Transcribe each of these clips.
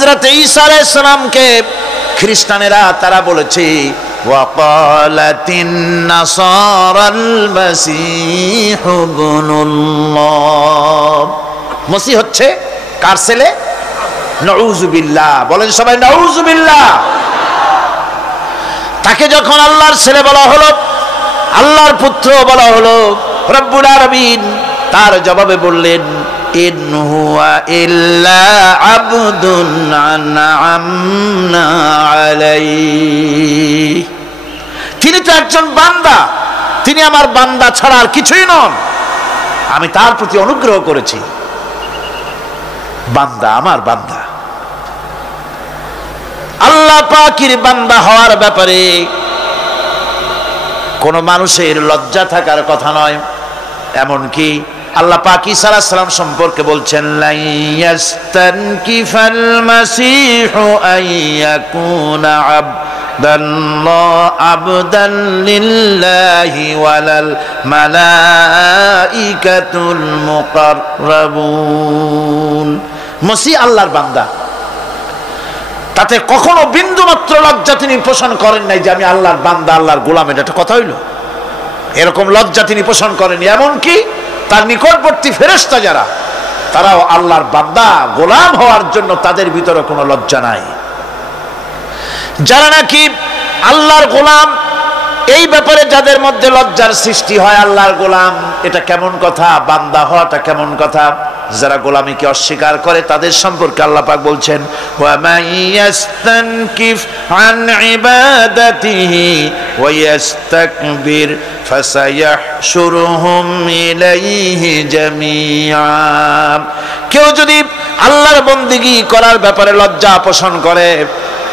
হযরত ঈসা আলাইহিস সালামকে খ্রিস্টানেরা তারা বলেছে ওয়াকালাতিন নাসারাল মাসীহ ইবনুল্লাহ, মসিহ হচ্ছে কার ছেলে? নাউযুবিল্লাহ, বলেন সবাই নাউযুবিল্লাহ। তাকে যখন আল্লাহর ছেলে বলা হলো, আল্লাহর পুত্র বলা হলো, রব্বুল আলামিন তার জবাবে বললেন ইন হুয়া ইল্লা আবদুন আনআমনা আলাইহি, তিনি তো একজন বান্দা, তিনি আমার বান্দা ছাড়া আর কিছুই নন, আমি তার প্রতি অনুগ্রহ করেছি। বান্দা, আমার বান্দা। আল্লাহ পাকের বান্দা হওয়ার ব্যাপারে কোন মানুষের লজ্জা থাকার কথা নয়। এমনকি আল্লাহ পাক ঈসা আলাইহিস সালাম সম্পর্কে বলছেন লা ইয়াস্তানকিফাল মাসীহু আইয়াকুনা আবদান লিল্লাহি ওয়ালাল মালাইকাতুল মুকাররাবুন। মসিহ আল্লাহর বান্দা, তাতে কখনো বিন্দু মাত্র লজ্জা তিনি পোষণ করেন নাই যে আমি আল্লাহর বান্দা, আল্লাহর গোলাম। এটা কথা হইল? এরকম লজ্জা তিনি পোষণ করেন। এমনকি তার নিকটবর্তী ফেরেশতা যারা, তারাও আল্লাহর বান্দা গোলাম হওয়ার জন্য তাদের ভিতরে কোনো লজ্জা নাই। যারা নাকি আল্লাহর গোলাম, এই ব্যাপারে যাদের মধ্যে লজ্জার সৃষ্টি হয়, আল্লাহর গোলাম এটা কেমন কথা, বান্দা হওয়াটা কেমন কথা। যারা গোলামীকে অস্বীকার করে তাদের সম্পর্কে আল্লাহ পাক বলছেন ওয়া মাইয়াস্তানকিফ আন ইবাদাতিহি ওয়া ইস্তাকবির ফাসায়াহশুরুহুম ইলাইহি জামিআ। কেউ যদি আল্লাহর বন্দেগী করার ব্যাপারে লজ্জা পোষণ করে,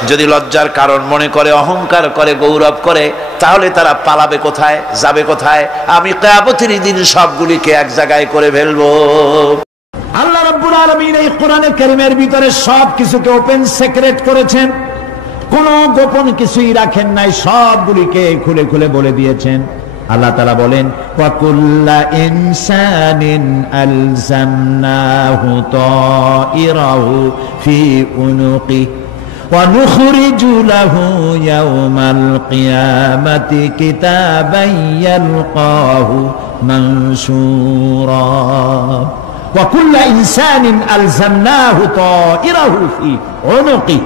যদি লজ্জার কারণ মনে করে, অহংকার করে, গৌরব করে, তাহলে তারা পালাবে কোথায়, যাবে কোথায়? আমি কিয়ামতের দিন সবগুলিকে এক জায়গায় করে ফেলবো। আল্লাহ রাব্বুল আলামিন এই কোরআনে কারীমের ভিতরে সবকিছুকে ওপেন সিক্রেট করেছেন, কোনো গোপন কিছুই রাখেন নাই, সবগুলিকে খুলে খুলে বলে দিয়েছেন। আল্লাহ তাআলা বলেন ওয়া কুল্লা ইনসানিন আলজামনাহু তাইরাহু ফি উনুকি ওয়া নুখরিজু লাহু ইয়াওমাল কিয়ামাতি কিতাবান ইয়ালকাহু মানশুরা ওয়া কুল্লা ইনসানিন আলজামনাহু তাইরাহু ফি উনুকি।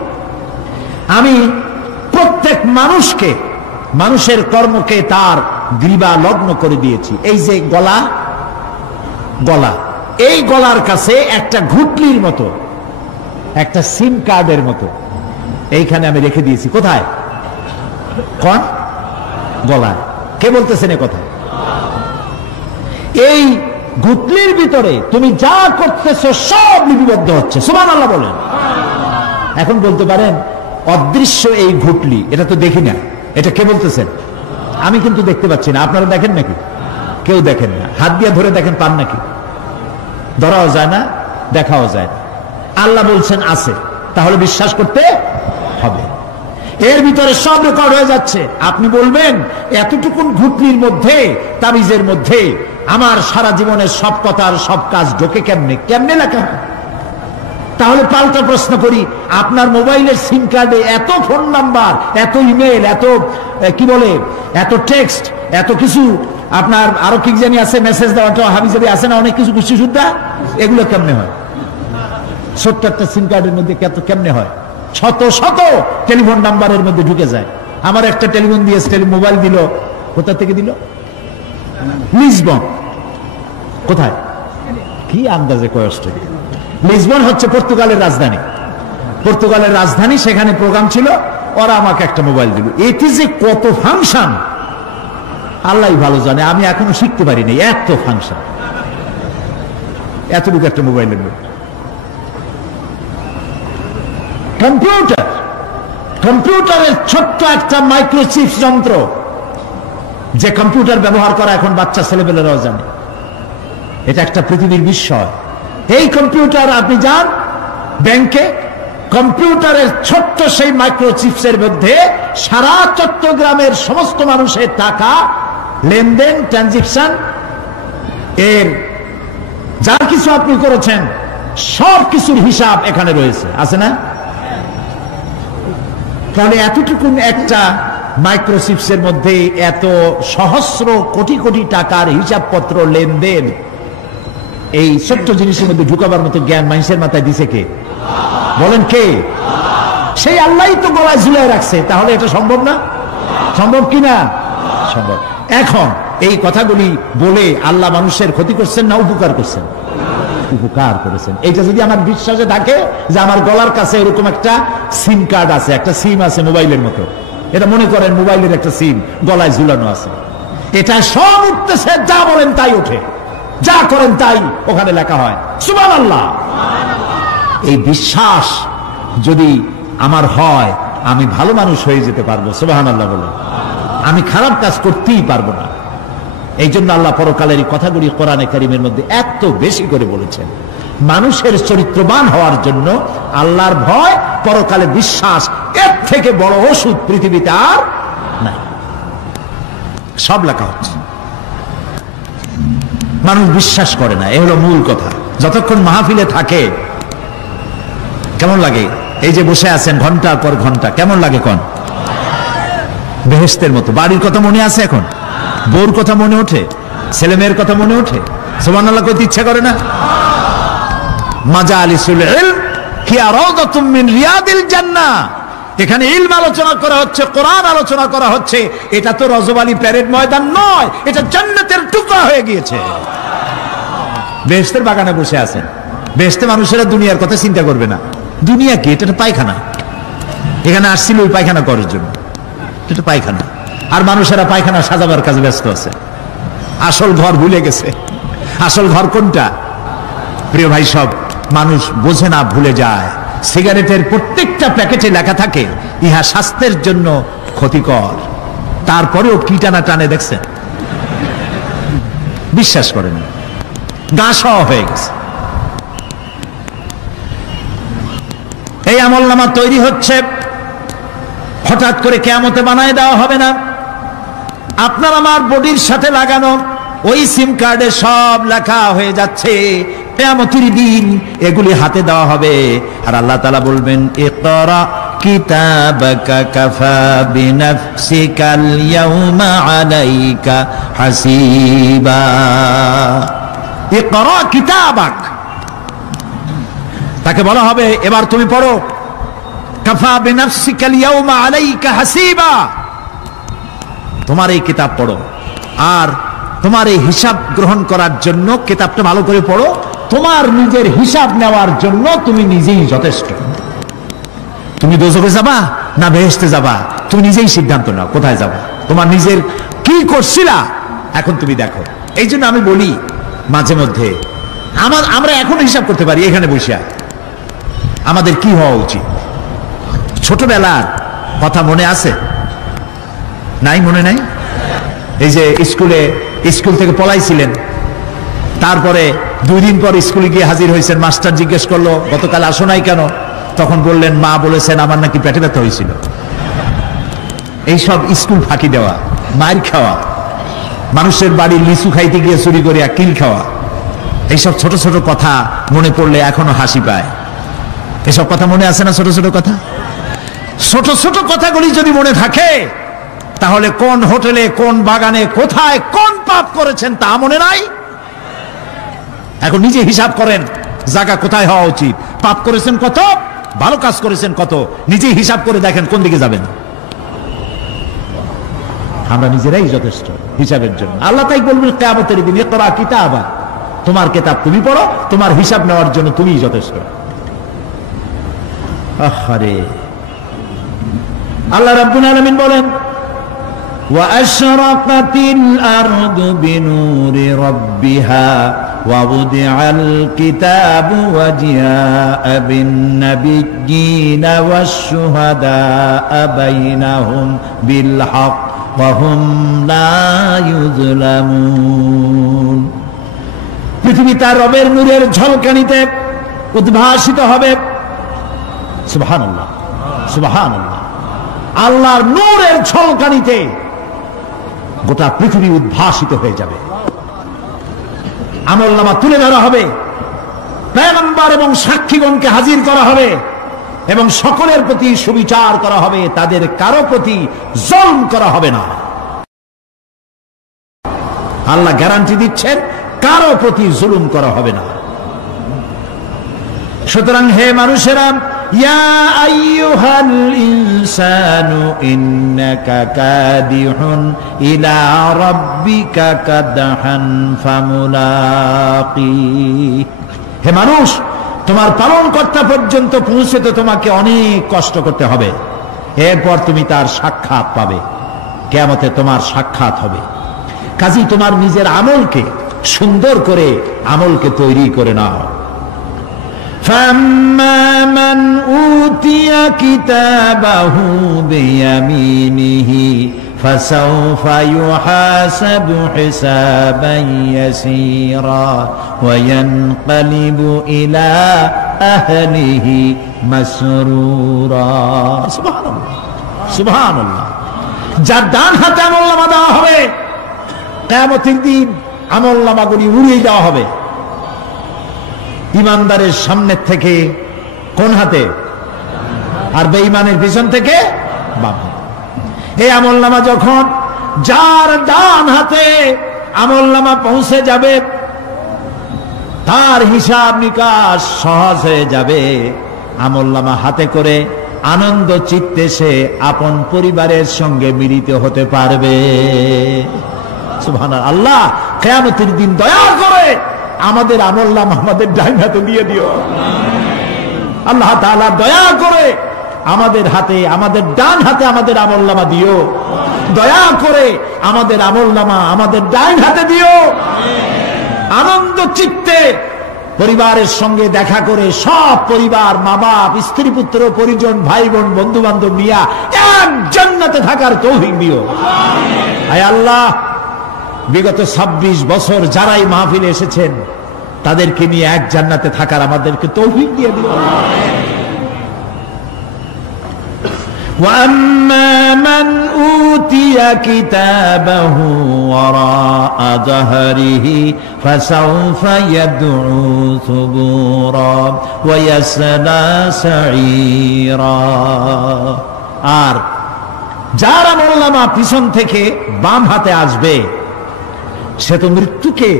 আমি প্রত্যেক মানুষকে, মানুষের কর্মকে তার গ্রীবা লগ্ন করে দিয়েছি। এই যে গলা, গলা, এই গলার কাছে একটা ঘুটলির মতো, একটা সিম কার্ডের মতো এইখানে আমি রেখে দিয়েছি। কোথায়? কোন গলায়? কে বলতেছেন এ কথা? এই ঘুটলির ভিতরে তুমি যা করতেছো সব লিপিবদ্ধ হচ্ছে। সুবহানাল্লাহ বলেন। এখন বলতে পারেন অদৃশ্য এই ঘুটলি, এটা তো দেখি না, এটা কে বলতেছেন? আমি কিন্তু দেখতে পাচ্ছি না। আপনারা দেখেন নাকি? কেউ দেখেন না। হাত দিয়ে ধরে দেখেন, পান নাকি? ধরাও যায় না, দেখাও যায় না। আল্লাহ বলছেন আছে, তাহলে বিশ্বাস করতে হবে। এর ভিতরে সব রেকর্ড হয়ে যাচ্ছে। আপনি বলবেন এতটুকুন ঘুটলির মধ্যে, তাবিজের মধ্যে আমার সারা জীবনের সব কথার সব কাজ ঢোকে কেমনে? কেমনে লেখা? তাহলে পাল্টা প্রশ্ন করি, আপনার মোবাইলের সিম কার্ডে এত ফোন নাম্বার, এত ইমেল, এত কি বলে, এত টেক্সট, এত কিছু, আপনার আরো কি জানি আছে, মেসেজ দেওয়াটা হাবিজাবি আছে না, অনেক কিছু গুছি সুদ্ধা, এগুলো কেমনে হয়? ছোট্ট একটা সিম কার্ডের মধ্যে কেমনে হয়? শত শত টেলিফোন নাম্বারের মধ্যে ঢুকে যায়। আমার একটা টেলিফোন দিয়ে মোবাইল দিল, কোথা থেকে দিল? লিসবন। কোথায়? কি আন্দাজে কষ্ট। লিসবন হচ্ছে পর্তুগালের রাজধানী। পর্তুগালের রাজধানী, সেখানে প্রোগ্রাম ছিল, ওরা আমাকে একটা মোবাইল দিল। এটি যে কত ফাংশন আল্লাহ ভালো জানে, আমি এখনো শিখতে পারিনি। এত ফাংশন, এতটুকু একটা মোবাইলের মধ্যে। কম্পিউটার, কম্পিউটারের ছোট্ট একটা মাইক্রোচিপস যন্ত্র, যে কম্পিউটার ব্যবহার করা এখন বাচ্চা ছেলেপেলেরাও জানে। এটা একটা পৃথিবীর বিস্ময়। এই কম্পিউটার, আপনি যান ব্যাংকে, কম্পিউটারের ছোট্ট সেই মাইক্রোচিপসের মধ্যে সারা চট্টগ্রামের সমস্ত মানুষের টাকা লেনদেন, ট্রানজাকশন, এর যা কিছু আপনি করেছেন সব কিছুর হিসাব এখানে রয়েছে, আছে না? তাহলে এতটুকু একটা মাইক্রোচিপসের মধ্যে এত সহস্র কোটি কোটি টাকার হিসাবপত্র লেনদেন, এই ছোট্ট জিনিসের মধ্যে ঢুকাবার মতো জ্ঞান মানুষের মাথায় দিছে কে? বলেন কে? সেই আল্লাহই তো গলায় ঝুলাই রাখছে। তাহলে এটা সম্ভব না? সম্ভব কি না? সম্ভব। এখন এই কথাগুলি বলে আল্লাহ মানুষের ক্ষতি করছেন না উপকার করছেন? উপকার করেছেন। এইটা যদি আমার বিশ্বাসে থাকে যে আমার গলার কাছে এরকম একটা সিম কার্ড আছে, একটা সিম আছে মোবাইলের মতো, এটা মনে করেন মোবাইলের একটা সিম গলায় ঝুলানো আছে, এটা সব উঠতেছে, যা বলেন তাই ওঠে, যা করেন তাই ওখানে লেখা হয়। সুবহানাল্লাহ। এই বিশ্বাস যদি আমার হয়, আমি ভালো মানুষ হয়ে যেতে পারবো। সুবহানাল্লাহ বলে আমি খারাপ কাজ করতেই পারবো না। এই জন্য আল্লাহ পরকালের এই কথাগুলি কোরআনে কারীমের মধ্যে এত বেশি করে বলেছেন। মানুষের চরিত্রবান হওয়ার জন্য আল্লাহর ভয়, পরকালে বিশ্বাস, এর থেকে বড় ওষুধ পৃথিবীতে আর নাই। সব লেখা হচ্ছে, মানুষ বিশ্বাস করে না, এ হলো মূল কথা। যতক্ষণ মাহফিলে থাকে কেমন লাগে? এই যে বসে আছেন ঘন্টার পর ঘন্টা, কেমন লাগে? কোন বেহেশতের মতো। বাড়ির কথা মনে আছে এখন? বউর কথা মনে ওঠে? ছেলে মেয়ের কথা মনে ওঠে? সুবহানাল্লাহ করতে ইচ্ছা করে না? মাজালিসুল ইলম হিয়া রাওদাতুম মিন রিয়াদিল জান্নাহ। এখানে ইলম আলোচনা করা হচ্ছে, কোরআন আলোচনা করা হচ্ছে। এটা তো রজবালি প্যারেড ময়দান নয়, এটা জান্নাতের টুকরা হয়ে গিয়েছে। বেহেশতের বাগানে বসে আছেন। বেহেশতে মানুষেরা দুনিয়ার কথা চিন্তা করবে না। দুনিয়া কি? এটা পায়খানা। এখানে আসছিল ওই পায়খানা করার জন্য, এটা পায়খানা। আর মানুষেরা পায়খানা সাজাবার কাজে ব্যস্ত আছে, আসল ঘর ভুলে গেছে। আসল ঘর কোনটা? প্রিয় ভাই, সব মানুষ বোঝে না, ভুলে যায়। সিগারেটের প্রত্যেকটা প্যাকেটে লেখা থাকে ইহা স্বাস্থ্যের জন্য ক্ষতিকর, তারপরেও কি টানা টানে দেখছেন? বিশ্বাস করেন, গা সওয়া হয়ে গেছে। এই আমলনামা তৈরি হচ্ছে, হঠাৎ করে কিয়ামতে বানায় দেওয়া হবে না। আপনার আমার বডির সাথে লাগানো ওই সিম কার্ডে সব লেখা হয়ে যাচ্ছে। কিয়ামতের দিন এগুলি হাতে দেওয়া হবে, আর আল্লাহ তাআলা বলবেন, ইকরা কিতাবাকা কাফা বিনাফসিকাল ইয়াউমা আলাইকা হাসিবা। ইকরা কিতাবাক, তাকে বলা হবে এবার তুমি পড়ো। কাফা বিনাফসিকাল ইয়াউমা আলাইকা হাসিবা, তোমার এই কিতাব পড়ো, আর তোমার এই হিসাব গ্রহণ করার জন্য কিতাবটা ভালো করে পড়ো। তোমার নিজের হিসাব নেওয়ার জন্য তুমি নিজেই যথেষ্ট। তুমি দোজখে যাবা না বেহেশতে যাবা, তুমি নিজেই সিদ্ধান্ত নাও কোথায় যাবা। তোমার নিজের কি করছিলা এখন তুমি দেখো। এই জন্য আমি বলি মাঝে মধ্যে আমরা এখন হিসাব করতে পারি এখানে বসে আমাদের কি হওয়া উচিত। ছোটবেলার কথা মনে আছে? নাই? মনে নাই? এই যে স্কুল থেকে পলাইছিলেন, তারপরে 2 দিন পর স্কুলে গিয়ে হাজির হয়েছেন, মাস্টার জিজ্ঞেস করলো গতকাল আসো নাই কেন? তখন বললেন মা বলেছেন আমার নাকি পেটে ব্যথা হয়েছিল। এইসব স্কুল ফাঁকি দেওয়া, মার খাওয়া, মানুষের বাড়ির লিচু খাইতে গিয়ে চুরি করে কিল খাওয়া, এইসব ছোট ছোট কথা মনে পড়লে এখনো হাসি পায়। এসব কথা মনে আছে না? ছোট ছোট কথা, ছোট ছোট কথাগুলি যদি মনে থাকে তাহলে কোন হোটেলে, কোন বাগানে, কোথায় কোন পাপ করেছেন তা মনে নাই। এখন নিজে হিসাব করেন জায়গা কোথায় হওয়া উচিত, পাপ করেছেন কত, ভালো কাজ করেছেন কত, নিজে হিসাব করে দেখেন কোন দিকে যাবেন। আমরা নিজেরাই যথেষ্ট হিসাবের জন্য। আল্লাহ তাই বলবেন কিয়ামতের দিন, ইকরা কিতাবা, তোমার কিতাব তুমি পড়ো, তোমার হিসাব নেওয়ার জন্য তুমিই যথেষ্ট। আহারে, আল্লাহ রাব্বুল আলামিন বলেন, وَأَشْرَقَتِ الْأَرْضُ بِنُورِ رَبِّهَا وَوُضِعَ الْكِتَابُ وَجِاءَ بِالنَّبِيِّينَ وَالشُّهَدَاءَ بَيْنَهُمْ بِالْحَقِّ وَهُمْ لَا يُظْلَمُونَ। পৃথিবী তার রবের নূরের ঝলকানিতে উদ্ভাসিত হবে। সুবহানাল্লাহ, সুবহানাল্লাহ। আল্লাহর নূরের ঝলকানিতে গোটা পৃথিবী উদ্ভাসিত হয়ে যাবে। আমলনামা তুলে ধরা হবে, পয়গম্বর এবং সাক্ষীগণকে হাজির করা হবে। এবং সকলের প্রতি সুবিচার করা হবে, তাদের কারো প্রতি জুলম করা হবে না। আল্লাহ গ্যারান্টি দিচ্ছেন কারো প্রতি জুলুম করা হবে না। সুতরাং হে মানুষেরা, ইয়া আইয়ুহাল ইনসানু ইন্নাকা কাদিহুন ইলা রাব্বিকা কাদহান ফামুলাকি। হে মানুষ, তোমার পালনকর্তা পর্যন্ত পৌঁছতে তোমাকে অনেক কষ্ট করতে হবে, এরপর তুমি তার সাক্ষাৎ পাবে, কিয়ামতে তোমার সাক্ষাৎ হবে। কাজী তোমার নিজের আমলকে সুন্দর করে আমলকে তৈরি করে নাও। فَأَمَّا مَنْ أُوتِيَ كِتَابَهُ بِيَمِينِهِ فَسَوْفَ يُحَاسَبُ حِسَابًا يَسِيرًا وَيَنْقَلِبُ إِلَى أَهْلِهِ مسرورا। সুবহানাল্লাহ, সুবহানাল্লাহ। যার ডান হাতে আমলনামা দেওয়া হবে, কিয়ামতের দিন আমলনামাগুলি উড়িয়ে দেওয়া হবে ইমানদারের সামনে থেকে কোন হাতে, আর বেঈমানের পিছন থেকে বাম হাতে। এই আমলনামা যখন যার ডান হাতে আমলনামা পৌঁছে যাবে, তার হিসাব নিকাশ সহজ হয়ে যাবে। আমলনামা হাতে করে আনন্দ চিত্তে সে আপন পরিবারের সঙ্গে মিলিত হতে পারবে। সুবহানাল্লাহ। আল্লাহ কিয়ামতের দিন দয়া করে আমাদের আমলনামা আমাদের ডান হাতে দিয়ে দিও। আল্লাহ তাআলা দয়া করে আমাদের হাতে, আমাদের ডান হাতে আমাদের আমলনামা দিও। দয়া করে আমাদের আমলনামা আমাদের ডান হাতে দিও। আনন্দ চিত্তে পরিবারের সঙ্গে দেখা করে সব পরিবার, মা বাপ, স্ত্রী পুত্র পরিজন, ভাই বোন, বন্ধু বান্ধব নিয়ে এক জান্নাতে থাকার তৌফিক দিও। আয় আল্লাহ, বিগত 26 বছর যারাই মাহফিলে এসেছেন তাদেরকে নিয়ে এক জান্নাতে থাকার আমাদেরকে তৌফিক দিয়ে দিও। وَأَمَّا مَنْ أُوتِيَ كِتَابَهُ وَرَاءَ ظَهْرِهِ فَسَوْفَ يَدْعُو ثُبُورًا وَيَصْلَى سَعِيرًا। আর যার আমলনামা পিছন থেকে বাম হাতে আসবে, সে তো মৃত্যুকে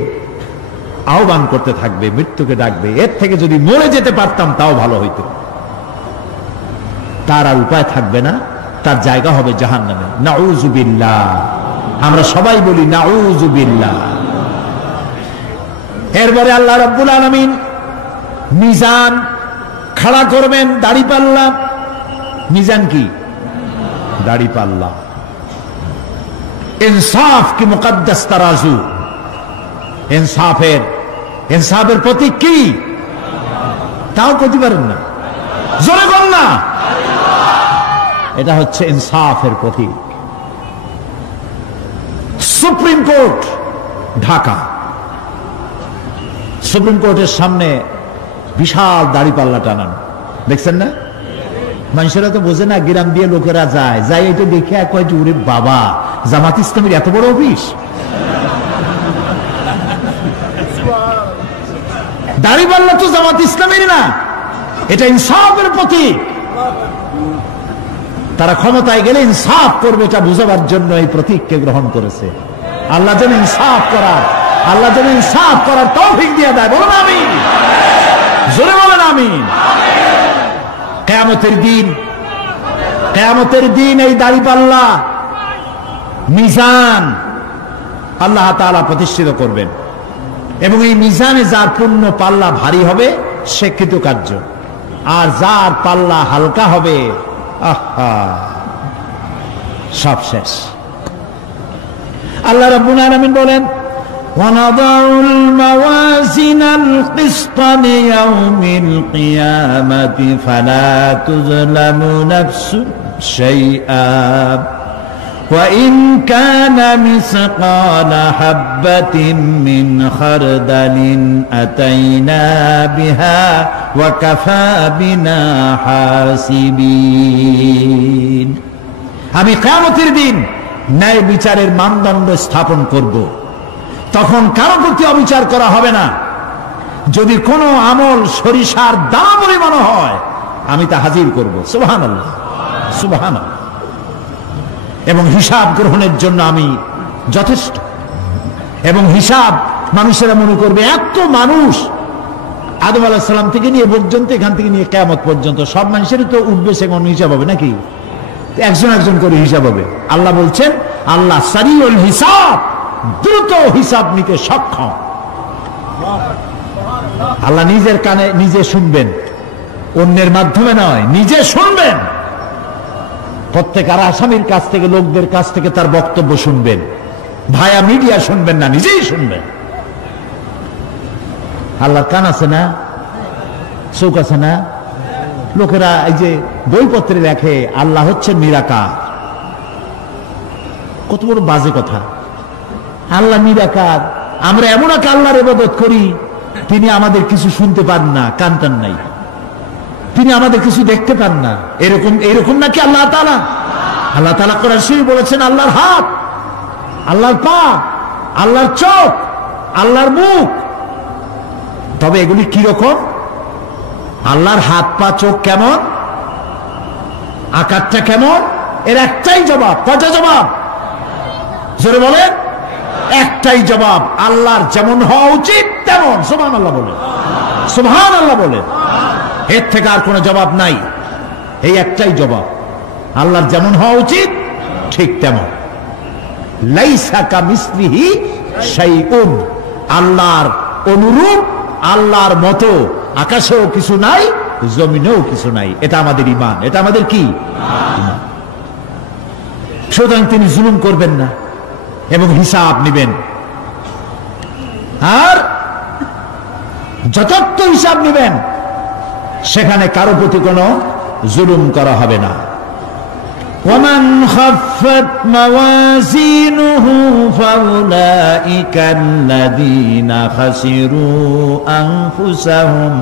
আহ্বান করতে থাকবে, মৃত্যুকে ডাকবে। এর থেকে যদি মরে যেতে পারতাম তাও ভালো হইতো। তার আর উপায় থাকবে না, তার জায়গা হবে জাহান্নামে। নাউযু বিল্লাহ। আমরা সবাই বলি নাউযু বিল্লাহ। এরপরে আল্লাহ রাব্বুল আলামিন মিজান খাড়া করবেন, দাড়িপাল্লা। মিজান কি? দাড়িপাল্লা। ইনসাফ কি মুকদ্দাস তারাজু। ইনসাফের প্রতীক কি? তাও করতে পারেন না, জোরে বল না। এটা হচ্ছে ইনসাফের প্রতীক। সুপ্রিম কোর্ট ঢাকা, সুপ্রিম কোর্টের সামনে বিশাল দাড়িপাল্লা টানানো, দেখছেন না? মানুষেরা তো বোঝে না, গ্রাম দিয়ে লোকেরা যায়, যাই এটা দেখে কয় যে ওরে বাবা, জামাত ইসলামের এত বড় অফিস। দাড়িপাল্লা তো জামাত ইসলামের না, এটা ইনসাফের প্রতীক। তারা ক্ষমতায় গেলে ইনসাফ করবে এটা বুঝাবার জন্য এই প্রতীককে গ্রহণ করেছে। আল্লাহ যেন ইনসাফ করার তৌফিক দিয়ে দেয়। বলুন আমিন, জোরে বলেন আমিন। কিয়ামতের দিন এই দাড়িপাল্লা মিজান আল্লাহ তাআলা প্রতিষ্ঠিত করবেন, এবং এই মিজানে যার পূর্ণ পাল্লা ভারী হবে সে কৃতকার্য, আর যার পাল্লা হালকা হবে আহা সব শেষ। আল্লাহ রাব্বুল আলামিন বলেন, وَنَضَعُ الْمَوَازِينَ الْقِسْطَ لِيَوْمِ الْقِيَامَةِ فَلَا تُظْلَمُ نَفْسٌ شَيْئًا وَإِنْ كَانَ مِثْقَالَ حَبَّةٍ مِّنْ خَرْدَلٍ أَتَيْنَا بِهَا وَكَفَى بِنَا حَاسِبِينَ। আমি কিয়ামতের দিন ন্যায় বিচারের মানদণ্ড স্থাপন করব। তখন কারো প্রতি অবিচার করা হবে না। যদি কোনো আমল সরিষার দানা পরিমাণ হয় আমি তা হাজির করব। সুবহানাল্লাহ, সুবহানাল্লাহ। এবং হিসাব গ্রহণের জন্য আমি যথেষ্ট। এবং হিসাব মানুষেরা মনে করবে এত মানুষ, আদম আলাইহিস সালাম থেকে নিয়ে পর্যন্ত, এখান থেকে নিয়ে কিয়ামত পর্যন্ত সব মানুষেরই তো উঠবে সেমন হিসাব হবে নাকি? একজন একজন করে হিসাব হবে। আল্লাহ বলছেন আল্লাহ সারিউল হিসাব, দ্রুত হিসাব নিতে সক্ষম। আল্লাহ নিজের কানে নিজে শুনবেন, অন্যের মাধ্যমে নয়, নিজে শুনবেন। প্রত্যেক আর আসামির কাছ থেকে, লোকদের কাছ থেকে তার বক্তব্য শুনবেন, ভায়া মিডিয়া শুনবেন না, নিজেই শুনবেন। আল্লাহর কান আছে না, চোখ আছে না? লোকেরা এই যে বইপত্রে লেখে আল্লাহ হচ্ছেন নিরাকার, কত বড় বাজে কথা। আল্লাহ নিরাকার, আমরা এমন এক আল্লাহর ইবাদত করি, তিনি আমাদের কিছু শুনতে পান না, কান টান নাই, তিনি আমাদের কিছু দেখতে পান না। এরকম নাকি আল্লাহ তাআলা? আল্লাহ তাআলা কোরআন শরীফে বলেছেন আল্লাহর হাত, আল্লাহর পা, আল্লাহর চোখ, আল্লাহর মুখ। তবে এগুলি কি রকম? আল্লাহর হাত, পা, চোখ কেমন, আকারটা কেমন? এর একটাই জবাব। কয়টা জবাব? জোরে বলেন। একটাই জবাব, আল্লাহর যেমন হওয়া উচিত তেমন। সুবহানাল্লাহ বলেন, সুবহানাল্লাহ বলেন। এর থেকে আর কোনো জবাব নাই, এই একটাই জবাব, আল্লাহর যেমন হওয়া উচিত ঠিক তেমন। লাইসা কামিসলিহি শাইউন, আল্লাহর অনুরূপ, আল্লাহর মতো আকাশেও কিছু নাই, জমিনেও কিছু নাই। এটা আমাদের ঈমান, এটা আমাদের কি? ঈমান। সুতরাং তিনি জুলুম করবেন না এবং হিসাব নেবেন, আর যথার্থ হিসাব নেবেন। সেখানে কারো প্রতি কোনো জুলুম করা হবে না। ومن خفت موازينه فأولئك الذين خسروا أنفسهم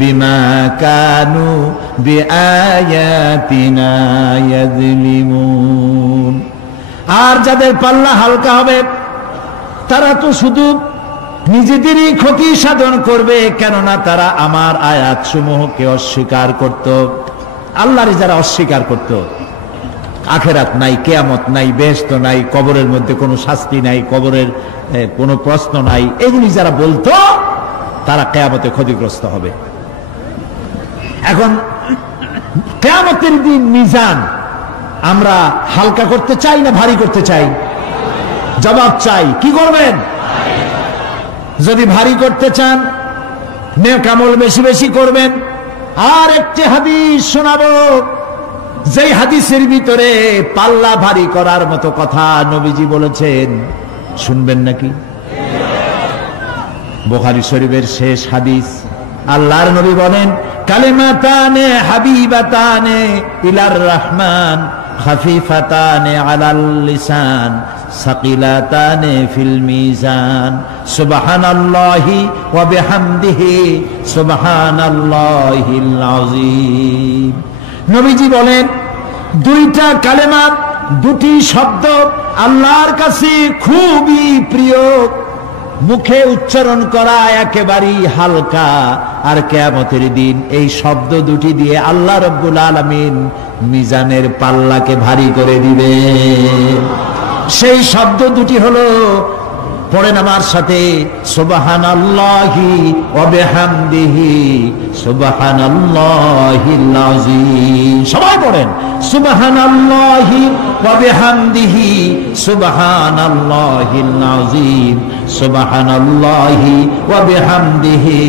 بما كانوا بآياتنا يظلمون। আর যাদের পাল্লা হালকা হবে তারা তো শুধু নিজেদেরই ক্ষতি সাধন করবে, কেননা তারা আমার আয়াত সমূহকে অস্বীকার করত। আল্লাহরে যারা অস্বীকার করত, আখেরাত নাই, কিয়ামত নাই, বেহেশত নাই, কবরের মধ্যে কোনো শাস্তি নাই, কবরের কোনো প্রশ্ন নাই, এগুলি যারা বলতো তারা কিয়ামতে ক্ষতিগ্রস্ত হবে। এখন কিয়ামতের দিন মিজান আমরা হালকা করতে চাই না ভারী করতে চাই? জবাব চাই। কি করবেন? যদি ভারী করতে চান নেক আমল বেশি বেশি করবেন। আর একটি হাদিস শোনাবো, যেই হাদিসের ভিতরে পাল্লা ভারী করার মতো কথা নবীজি বলেছেন। শুনবেন নাকি? বুখারী শরীফের শেষ হাদিস। আল্লাহর নবী বলেন, কালিমাতানে হাবিবাতানে ইলার রহমান খাফিফাতানে আলাল লিসান সাকিলাতানে ফিল মিজান সুবহানাল্লাহি ওয়া বিহামদিহি সুবহানাল্লাহিল আযীম। নবীজি বলেন, দুইটা কালেমা, দুটি শব্দ আল্লাহর কাছে খুবই প্রিয়, মুখে উচ্চারণ করা একেবারেই হালকা। আর কিয়ামতের দিন এই শব্দ দুটি দিয়ে আল্লাহ রাব্বুল আলামিন মিজানের পাল্লাকে ভারী করে দিবে। সেই শব্দ দুটি হলো, পড়েন আমার সাথে, সুবহানাল্লাহি ওয়া বিহামদিহি সুবহানাল্লাহিল আযীম। সবাই পড়েন, সুবহানাল্লাহি ওয়া বিহামদিহি সুবহানাল্লাহিল আযীম সুবহানাল্লাহি ওয়া বিহামদিহি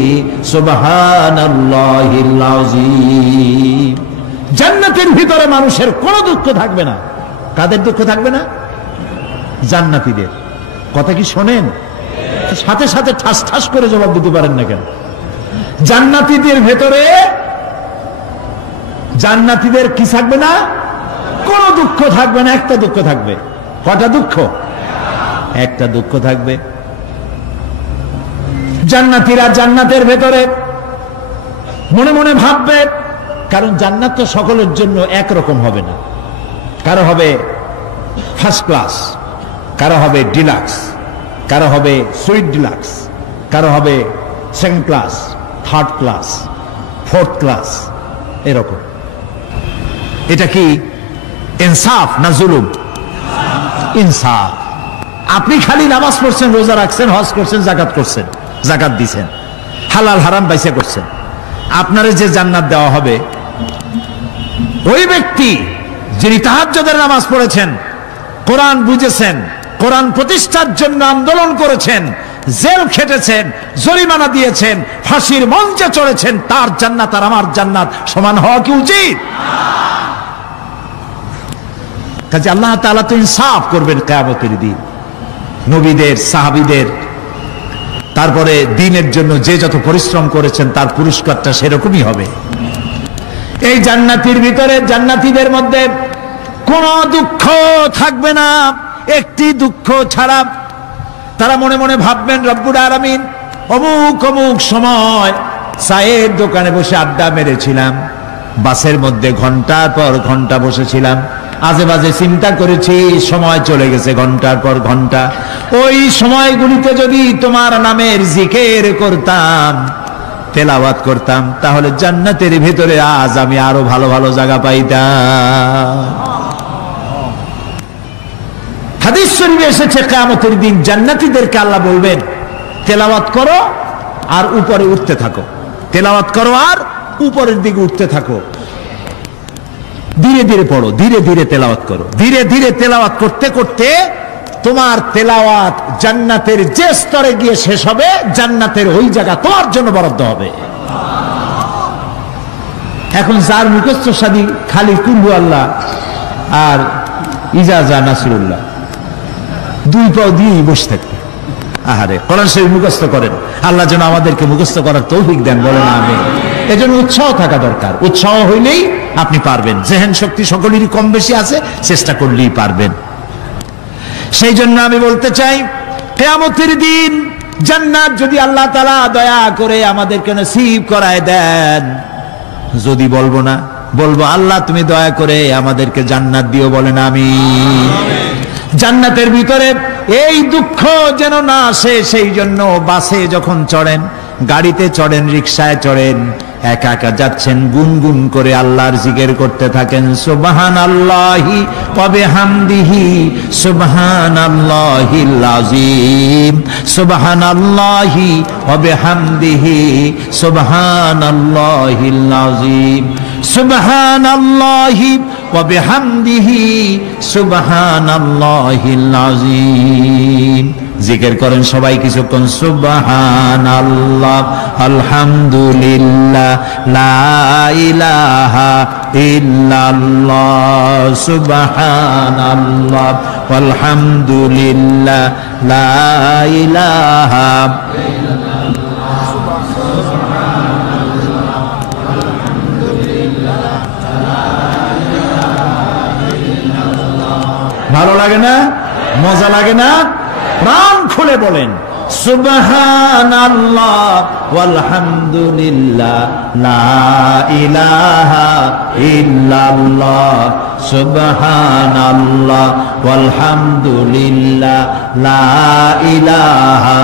সুবহানাল্লাহিল আযীম। জান্নাতের ভিতরে মানুষের কোনো দুঃখ থাকবে না। কাদের দুঃখ থাকবে না? জান্নাতীদের। কথা কি শোনেন? সাথে সাথে ঠাস ঠাস করে জবাব দিতে পারেন না কেন? জান্নাতীদের ভেতরে, জান্নাতীদের কি থাকবে না? কোন দুঃখ থাকবে না। একটা দুঃখ থাকবে। কটা দুঃখ? একটা দুঃখ থাকবে। জান্নাতীরা জান্নাতের ভেতরে মনে মনে ভাববে, কারণ জান্নাত তো সকলের জন্য একরকম হবে না। কারো হবে ফার্স্ট ক্লাস, কারো হবে ডিলাক্স, কারো হবে সুইট ডিলাক্স, কারো হবে second class, third class, fourth class, এরকম। এটা কি ইনসাফ না জুলুম? ইনসাফ। আপনি খালি নামাজ পড়ছেন, রোজা রাখছেন, হজ করছেন, জাকাত করছেন, জাকাত দিছেন, হালাল হারাম বাইসা করছেন, আপনারে যে জান্নাত দেওয়া হবে ওই ব্যক্তি যিনি তাহাজ্জুদের নামাজ পড়েছেন, কোরআন বুঝেছেন, কোরআন প্রতিষ্ঠার জন্য আন্দোলন করেছেন, জেল খেটেছেন, জরিমানা দিয়েছেন, ফাঁসির মঞ্চে চড়েছেন, তার জান্নাত আর আমার জান্নাত সমান হওয়া কি উচিত? কাজে আল্লাহ তাআলা তো ইনসাফ করবেন কিয়ামতের দিন। নবীদের, সাহাবীদের, তারপরে দ্বীনের জন্য যে যত পরিশ্রম করেছেন তার পুরস্কারটা সেরকমই হবে। এই জান্নাতের ভিতরে, জান্নাতীদের মধ্যে কোনো দুঃখ থাকবে না, একটি দুঃখ ছাড়া। তারা মনে মনে ভাববেন, রব্বুল আলামিন অমুক অমুক সময় চায়ের দোকানে বসে আড্ডা মেরেছিলাম, বাসের মধ্যে ঘন্টার পর ঘন্টা বসেছিলাম, আজে বাজে চিন্তা করেছি, সময় চলে গেছে ঘন্টার পর ঘন্টা। ওই সময়গুলিতে যদি তোমার নামের জিকির করতাম, তেলাওয়াত করতাম, তাহলে জান্নাতের ভিতরে আজ আমি আরো ভালো ভালো জায়গা পাইতাম। হাদিস শরীফে এসেছে কিয়ামতের দিন জান্নাতীদেরকে আল্লাহ বলবেন, তেলাওয়াত করো আর উপরে উঠতে থাকো, তেলাওয়াত করো আর উপরের দিকে উঠতে থাকো, ধীরে ধীরে পড়ো, ধীরে ধীরে তেলাওয়াত করো। ধীরে ধীরে তেলাওয়াত করতে করতে তোমার তেলাওয়াত জান্নাতের যে স্তরে গিয়ে শেষ হবে, জান্নাতের ওই জায়গা তোমার জন্য বরাদ্দ হবে। এখন যার মুখস্থ সাদি খালি কুল্লু আল্লাহ আর ইজাজা নাসরুল্লাহ, দুই পাও দিয়ে বসে থাকবে, আহারে কোরআন শরীফ মুখস্থ করেন, আল্লাহ যেন আমাদেরকে মুখস্থ করার তৌফিক দেন, বলেন আমিন। এজন্য উৎসাহ থাকা দরকার, উৎসাহ হইলেই আপনি পারবেন। জেহেন শক্তি সকলেরই কম বেশি আছে, চেষ্টা করলেই পারবেন। সেই জন্য আমি বলতে চাই, কিয়ামতের দিন জান্নাত যদি আল্লাহ তাআলা দয়া করে আমাদেরকে নসিব করায় দেন, যদি বলবো না, বলবো আল্লাহ তুমি দয়া করে আমাদেরকে জান্নাত দিও, বলেন আমিন। জান্নাতের ভিতরে এই দুঃখ যেন না আসে, সেই জন্য বাসে যখন চড়েন, গাড়িতে চড়েন, রিকশায় চড়েন, একা একা যাচ্ছেন, গুনগুন করে আল্লাহর জিকির করতে থাকেন, সুবহানাল্লাহি ওয়া বিহামদিহি সুবহানাল্লাহিল আযীম, সুবহানাল্লাহি ওয়া বিহামদিহি সুবহানাল্লাহিল আযীম, সুবহানাল্লাহি ওয়া বিহামদিহি সুবহানাল্লাহিল আযীম। জিকির করেন সবাই কিছুক্ষণ, সুবহানাল্লাহ, আলহামদুলিল্লাহ, লা ইলাহা ইল্লাল্লাহ, সুবহানাল্লাহ, আলহামদুলিল্লাহ, লা ইলাহা ইল্লাল্লাহ, সুবহানাল্লাহ, আলহামদুলিল্লাহ, লা ইলাহা ইল্লাল্লাহ। ভালো লাগে না? মজা লাগে না? প্রাণ খুলে বলেন, সুবহানাল্লাহ ওয়ালহামদুলিল্লাহ, লা ইলাহা ইল্লাল্লাহ, সুবহানাল্লাহ ওয়ালহামদুলিল্লাহ, লা ইলাহা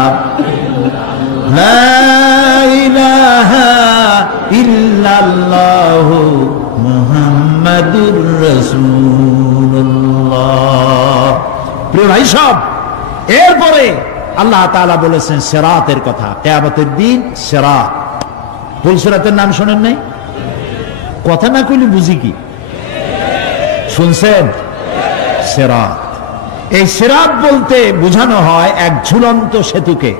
ইল্লাল্লাহ, লা ইলাহা ইল্লাল্লাহ, মুহাম্মাদুর রাসূলুল্লাহ। প্রিয় ভাই সব, এরপরে আল্লাহ তাআলা বলেছেন সিরাতের কথা, কিয়ামতের দিন সিরাত। পুলসিরাতের নাম শোনেন নাই? কথা না কইলে বুঝি কি? শুনছেন? সিরাত। এই সিরাত বলতে বোঝানো হয় এক ঝুলন্ত সেতুকে,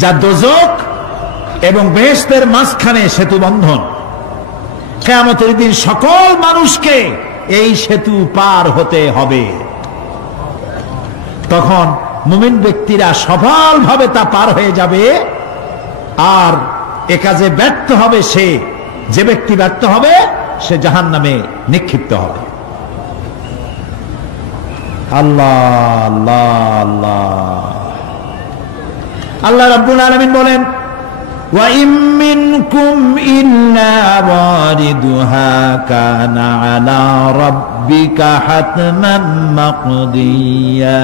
যা দোজখ এবং বেহেশতের মাঝখানে সেতু বন্ধন। কিয়ামতের দিন সকল মানুষকে এই সেতু পার হতে হবে। তখন মুমিন ব্যক্তিরা সফলভাবে তা পার হয়ে যাবে, আর এ কাজে ব্যর্থ হবে সে, যে ব্যক্তি ব্যর্থ হবে সে জাহান্নামে নিক্ষিপ্ত হবে। আল্লাহ আল্লাহ আল্লাহ। আল্লাহ রাব্বুল আলামিন বলেন, ওয়া ইম মিনকুম ইল্লা ওয়ারিদুহা কানা আলা রাব্বিকা হাতমান মাকদিয়া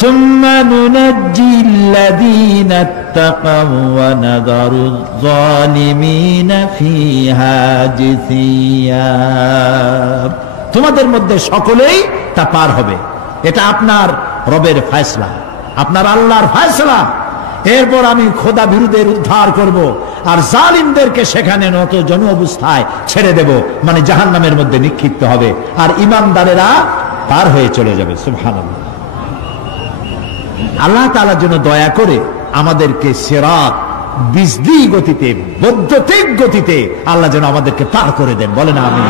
সুম্মা নুনাজ্জিল্লাযীনা ইত্তাকাউ ওয়া নাযারুয যালিমিনা ফীহা জিসিয়া। তোমাদের মধ্যে সকলেই তা পার হবে। এটা আপনার রবের ফয়সালা, আপনার আল্লাহর ফয়সালা। এরপর আমি খোদা বিরুদ্ধের উদ্ধার করব, আর জালিমদেরকে সেখানে নত জন অবস্থায় ছেড়ে দেব, মানে জাহান্নামের মধ্যে নিক্ষিপ্ত হবে, আর ঈমানদারেরা পার হয়ে চলে যাবে। সুবহানাল্লাহ। আল্লাহ তাআলার জন্য দয়া করে আমাদেরকে সিরাত বিজলি গতিতে, বৈদ্যুতিক গতিতে আল্লাহ যেন আমাদেরকে পার করে দেন। বলেন আমিন,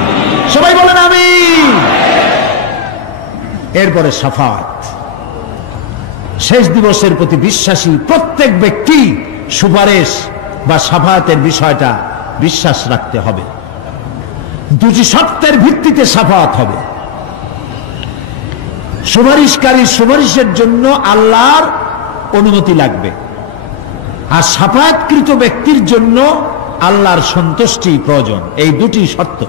সবাই বলেন আমিন। এরপরে শাফাত, শেষ দিবসের প্রতি বিশ্বাসী প্রত্যেক ব্যক্তি সুপারিশ বা শাফাতের বিষয়টা বিশ্বাস রাখতে হবে। দুটি শর্তের ভিত্তিতে শাফাত হবে। সুপারিশকারী সুপারিশের জন্য আল্লাহর অনুমতি লাগবে, আর শাফায়াতকৃত ব্যক্তির জন্য আল্লাহর সন্তুষ্টি প্রয়োজন। এই দুটি শর্ত।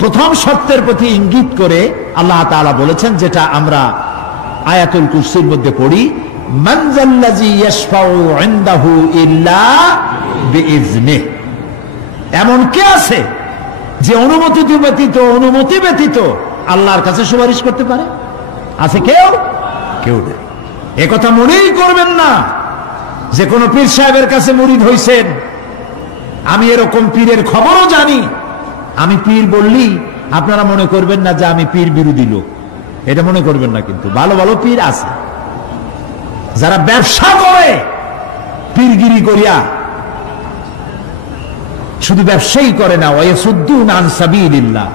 প্রথম শর্তের প্রতি ইঙ্গিত করে আল্লাহ তাআলা বলেছেন, যেটা আমরা আয়াতুল কুরসির মধ্যে পড়ি, মান যাল্লাযী ইয়াশফাউ ইনদাহু ইল্লা বিইজনিহি। এমন কে আছে যে অনুমতি ব্যতীত আল্লাহর কাছে সুপারিশ করতে পারে? আছে কেউ? কেউ নেই। একথা মনেই করবেন না যে কোন পীর সাহেবের কাছে মুরিদ হইছেন। আমি এরকম পীরের খবরও জানি। আমি পীর বললি আপনারা মনে করবেন না যে আমি পীর বিরোধী লোক, এটা মনে করবেন না। কিন্তু ভালো ভালো পীর আছে যারা ব্যবসা করে পীরগিরি করিয়া, শুধু ব্যবসায়ী করে না, ওয়ায়াসুদ্দুনা আন সাবিলিল্লাহ।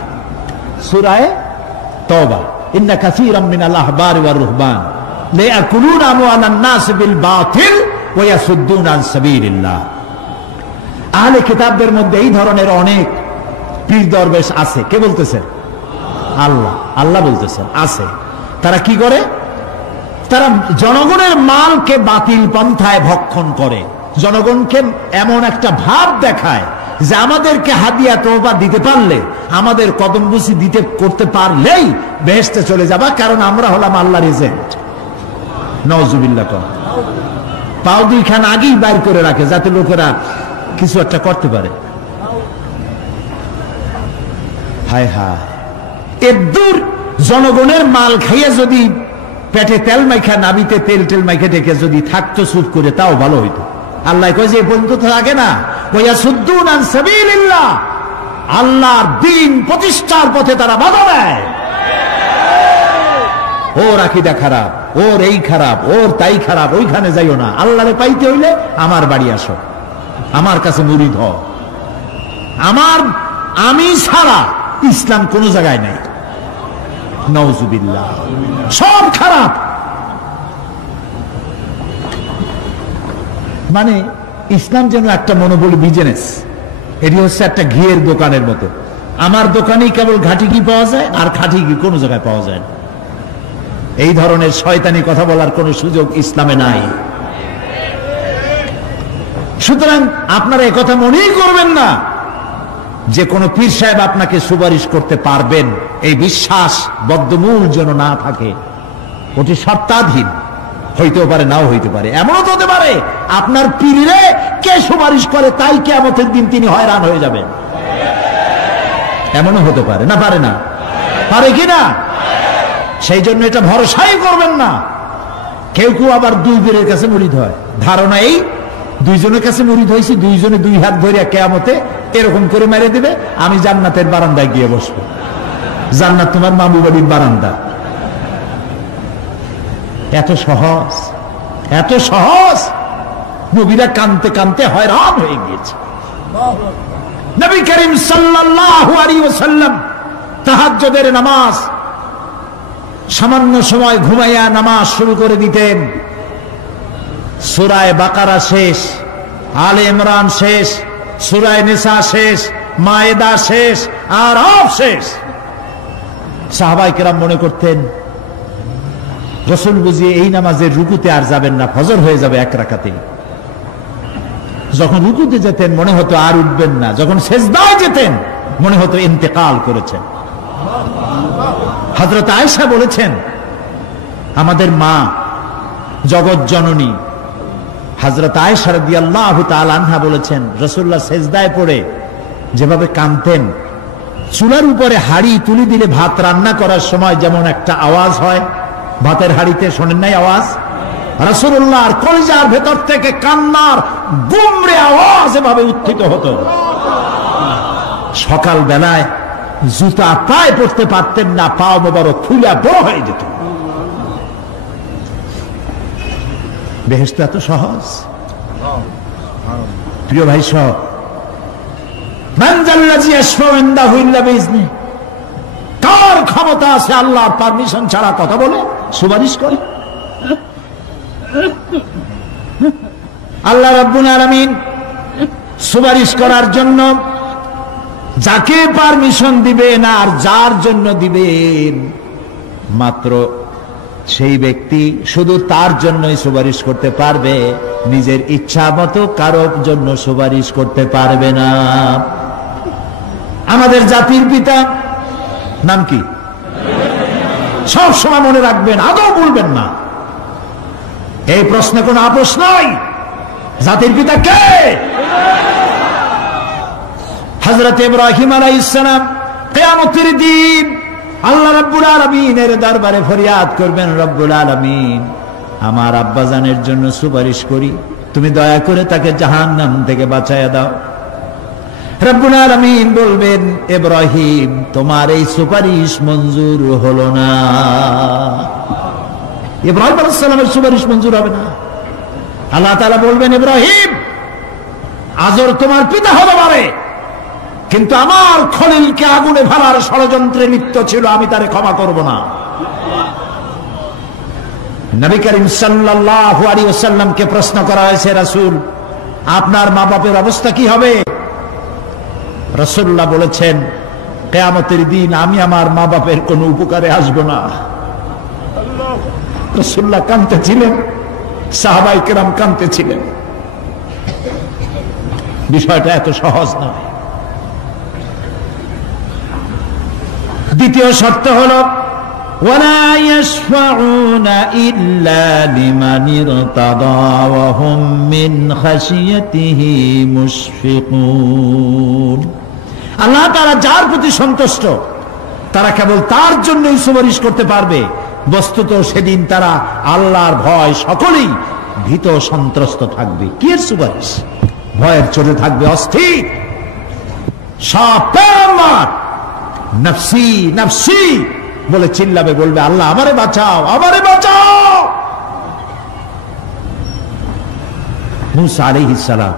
সূরা তাওবা, ইন্না কাসীরাম মিনাল আহবারি ওয়ার রুহবান লায়াকুলুনা আমওয়ালান নাস বিল বাতিল ওয়ায়াসুদ্দুনা আন সাবিলিল্লাহ। আহলে কিতাবদের মধ্যে এই ধরনের অনেক পীর দরবেশ আছে। কে বলতেছেন? আল্লাহ। আল্লাহ বলতেছেন আছে। তারা কি করে? তারা জনগণের মালকে বাতিল পন্থায় ভক্ষণ করে, জনগণকে এমন একটা ভাব দেখায় যে আমাদেরকে হাদিয়া তোহফা দিতে পারলে, আমাদের কদমবুসি দিতে করতে পারলেই বেহেশতে চলে যাবা, কারণ আমরা হলাম আল্লাহর এজেন্ট। নাউজুবিল্লাহ। পাও দুইখান আগেই বাইর করে রাখে যাতে লোকেরা কিছু একটা করতে পারে। হায় হায়, এদূর জনগণের মাল খাইয়া যদি পেটে তেল মাইখা, নাবিতে তেল টেল মাইখা ডেকে যদি থাকতো চুপ করে, তাও ভালো হইতো। আল্লাহ কয় যে পর্যন্ত থাকে না, ওয়ায়াসুদ্দুনা আন সাবিলিল্লাহ, আল্লাহর দ্বীন প্রতিষ্ঠার পথে তারা বাধা দেয়। ওর আকীদা খারাপ, ওর এই খারাপ, ওর তাই খারাপ, ওইখানে যাইও না। আল্লাহরে পাইতে হইলে আমার বাড়ি আসো, আমার কাছে মুরিদ হও। আমি ছাড়া ইসলাম কোন জায়গায় নাই। নাউজুবিল্লাহ। সব খারাপ। মানে ইসলাম যেন একটা মনোবল বিজনেস। এটি হচ্ছে একটা ঘিয়ের দোকানের মতো। আমার দোকানেই কেবল ঘাটি ঘি পাওয়া যায়, আর খাঁটি ঘি কোনো জায়গায় পাওয়া যায় না। এই ধরনের শয়তানি কথা বলার কোনো সুযোগ ইসলামে নাই। সুতরাং আপনারা একথা মনেই করবেন না যে কোন পীর সাহেব আপনাকে সুপারিশ করতে পারবেন, এই বিশ্বাস বদ্ধমূল যেন না থাকে। ওটি শর্তাধীন, হইতেও পারে নাও হইতে পারে। এমনও তো হতে পারে আপনার পীরে কে সুপারিশ করে তাই কিয়ামতের দিন তিনি হয়রান হয়ে যাবেন। এমনও হতে পারে না? পারে না? পারে কিনা? সেই জন্য এটা ভরসাই করবেন না। কেউ কেউ আবার দুই পীরের কাছে মুরিদ হয়। ধারণা এই দুইজনের কাছে মুরিদ হয়েছি, দুইজনে দুই হাত ধরিয়া কিয়ামতে এরকম করে মেরে দিবে, আমি জান্নাতের বারান্দায় গিয়ে বসবো। জান্নাত তোমার মামু বাড়ির বারান্দা। এত সহজ, এত সহজ। নবীরা কানতে কানতে হয়রান হয়ে গিয়েছে। নবী করিম সাল্লাল্লাহু আলাইহি ওয়াসাল্লাম তাহাজ্জুদের নামাজ সামান্য সময় ঘুমাইয়া নামাজ শুরু করে দিতেন। সূরা বাকারা শেষ, আলে ইমরান শেষ, সূরা নিসা শেষ, মায়েদা শেষ, আরাফ শেষ। সাহাবায়ে কেরাম মনে করতেন রাসূল বুঝি এই নামাজের রুকুতে আর যাবেন না, ফজর হয়ে যাবে এক রাকাতে। যখন রুকুতে যেতেন মনে হতো আর উঠবেন না, যখন সেজদায় যেতেন মনে হতো ইন্তেকাল করেছেন। হযরত আয়েশা বলেছেন, আমাদের মা জগৎ জননী হযরত আয়েশা রাদিয়াল্লাহু তাআলা আনহা বলেছেন, রাসূলুল্লাহ সেজদায় পড়ে যেভাবে কাঁদতেন, চুলার উপরে হাড়ি তুলে দিলে ভাত রান্না করার সময় যেমন একটা আওয়াজ হয় ভাতের হাড়িতে, শোনেন নাই আওয়াজ? রাসূলুল্লাহর কলিজার ভেতর থেকে কান্নার গুমরে আওয়াজ এভাবে উত্থিত হতো। সকাল বেলায় জুতা পায়ে পড়তে পারতেন না, পা মোবারক ফুলে বড় হয়ে যেত। বেহেশত এত সহজ? প্রিয় ভাই সব, কার ক্ষমতা আছে আল্লাহর পারমিশন ছাড়া কথা বলে সুপারিশ করে? আল্লাহ রাব্বুল আলামিন সুপারিশ করার জন্য যাকে পারমিশন দিবেন আর যার জন্য দিবেন মাত্র সেই ব্যক্তি শুধু তার জন্যই সুপারিশ করতে পারবে, নিজের ইচ্ছা মতো কারোর জন্য সুপারিশ করতে পারবে না। আমাদের জাতির পিতা নাম কি? সব সময় মনে রাখবেন, আদৌ বলবেন না। এই প্রশ্নে কোনো আপোষ নাই। জাতির পিতা কে? হযরত ইব্রাহিম আলাইহিস সালাম কিয়ামতের দিন আল্লাহ রাব্বুল আলামিনের দরবারে ফরিয়াদ করবেন, রব্বুল আলামিন আমার আব্বাজানের জন্য সুপারিশ করি, তুমি দয়া করে তাকে জাহান্নাম থেকে বাঁচায়া দাও। রব্বুল আলামিন বলবেন, ইব্রাহিম তোমার এই সুপারিশ মঞ্জুর হলো না। ইব্রাহিম আলাইহিস সালামের সুপারিশ মঞ্জুর হবে না। আল্লাহ তাআলা বলবেন, ইব্রাহিম আজর তোমার পিতা হতে পারে, কিন্তু আমার খলিলকে আগুনে ফেলার ষড়যন্ত্রে লিপ্ত ছিল, আমি তারে ক্ষমা করব না। নবী করিম সাল্লাল্লাহু আলাইহি ওয়াসাল্লামকে প্রশ্ন করা হয়েছে, রাসূল আপনার মা বাপের অবস্থা কি হবে? রাসূলুল্লাহ বলেছেন, কিয়ামতের দিন আমি আমার মা বাপের কোনো উপকারে আসব না। রাসূলুল্লাহ কাঁদতেছিলেন, সাহাবায়ে কেরাম কাঁদতেছিলেন। বিষয়টা এত সহজ নয়। দ্বিতীয় শর্ত হলো ওয়ালা ইয়াশফাউনা ইল্লা লিমান ইরতাদা ওয়া হুম মিন খাশিয়াতিহি মুশফিকুন। আল্লাহ তাআলা যার প্রতি সন্তুষ্ট তারা কেবল তার জন্যই সুপারিশ করতে পারবে। বস্তুত সেদিন তারা আল্লাহর ভয় সকলেই ভীত সন্ত্রস্ত থাকবে। কি এর সুপারিশ? ভয়ের চোটে থাকবে অস্থির। সব পেগম্বর নফসি নফসি বলে চিল্লাবে, বলবে আল্লাহ আমারে বাঁচাও, আমারে বাঁচাও। মুসা আলাইহিস সালাম,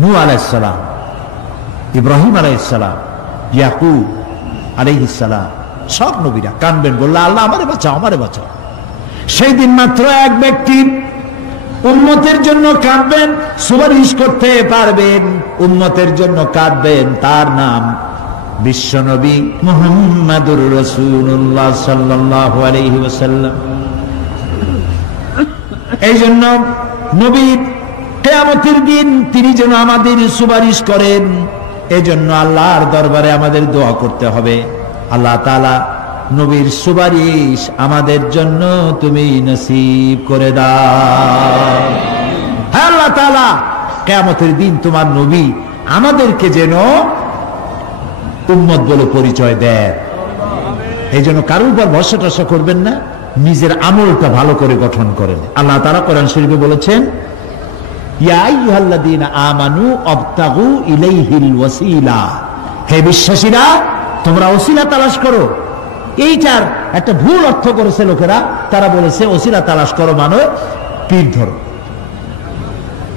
নূহ আলাইহিস সালাম, ইব্রাহিম আলাইহিস সালাম, ইয়াকুব আলাইহিস সালাম, সব নবীরা কাঁদবেন, বললে আল্লাহ আমারে বাঁচাও, আমারে বাঁচাও। সেই দিন মাত্র এক ব্যক্তি উম্মতের জন্য কাঁদবেন, সুপারিশ করতে পারবেন, উম্মতের জন্য কাঁদবেন, তার নাম বিশ্বনবী মুহাম্মাদুর রাসূলুল্লাহ সাল্লাল্লাহু আলাইহি ওয়াসাল্লাম। এই জন্য নবী কিয়ামতের দিন তিনি যেন আমাদের সুপারিশ করেন, এই জন্য আল্লাহর দরবারে আমাদের দোয়া করতে হবে, আল্লাহ তাআলা নবীর সুপারিশ আমাদের জন্য তুমি নসিব করে দাও। হ্যাঁ আল্লাহ তাআলা কিয়ামতের দিন তোমার নবী আমাদেরকে যেন উম্মত বলে পরিচয় দেয়। এই জন্য কারোর উপর ভরসা টরসা করবেন না, নিজের আমলটা ভালো করে গঠন করেন। আল্লাহ তাআলা কোরআন শরীফে বলেছেন, ইয়া আইয়ুহাল্লাযীনা আমানু আবতাগু ইলাইহিল ওয়াসিলা, হে বিশ্বাসীরা তোমরা ওসিলা তালাশ করো। এইটার একটা ভুল অর্থ করেছে লোকেরা, তারা বলেছে ওসিলা তালাশ করো মানে পীর ধরো।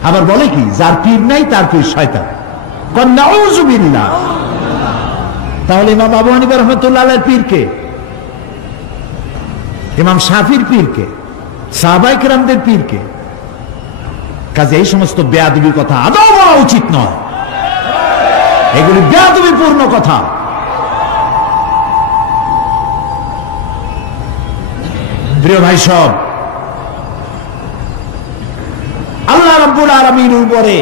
আবার বলে কি, যার পীর নাই তার পীর শয়তান। নাউযু বিল্লাহ। তাহলে ইমাম আবু হানিফা রাহমাতুল্লাহ আলাইহির পীর কে? ইমাম শাফির পীর কে? সাহাবায়ে কেরামদের পীর কে? কাজে এই সমস্ত বেয়াদবি কথা আদৌ বলা উচিত নয়, এগুলি বেয়াদবিপূর্ণ কথা। প্রিয় ভাই সব, আল্লাহ রাব্বুল আলামিনের উপরে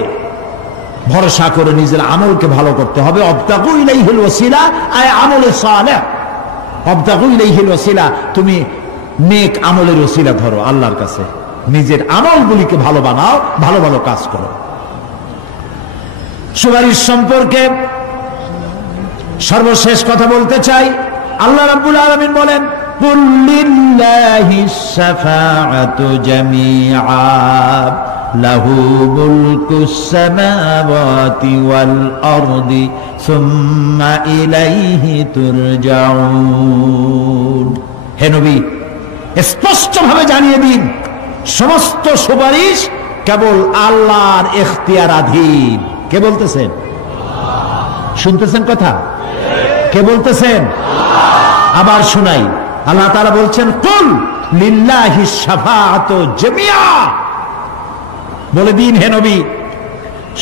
ভরসা করে নিজের আমলকে ভালো করতে হবে। আবতাগু ইলাইহিল ওয়াসিলা আয় আমলে সালেহ। আবতাগু ইলাইহিল ওয়াসিলা, তুমি নেক আমলের ওসিলা ধরো আল্লাহর কাছে, নিজের আমলগুলিকে ভালো বানাও, ভালো ভালো কাজ করো। সুপারিশ সম্পর্কে সর্বশেষ কথা বলতে চাই। আল্লাহ রাব্বুল আলামিন বলেন, কুল লিল্লাহিস শাফাআতু জামিআ লাহু মুলকুস সামাওয়াতি ওয়াল আরদি সুম্মা ইলাইহি তুরজাউন। হে নবী, স্পষ্টভাবে জানিয়ে দিন, সমস্ত সুপারিশ কেবল আল্লাহর ইখতিয়ারাধীন। কে বলতেছেন? শুনতেছেন কথা? কে বলতেছেন? আবার শুনাই। আল্লাহ তাআলা বলছেন, কুল লিল্লাহিস শাফাআতু জামিআ, বলে দিন হে নবী,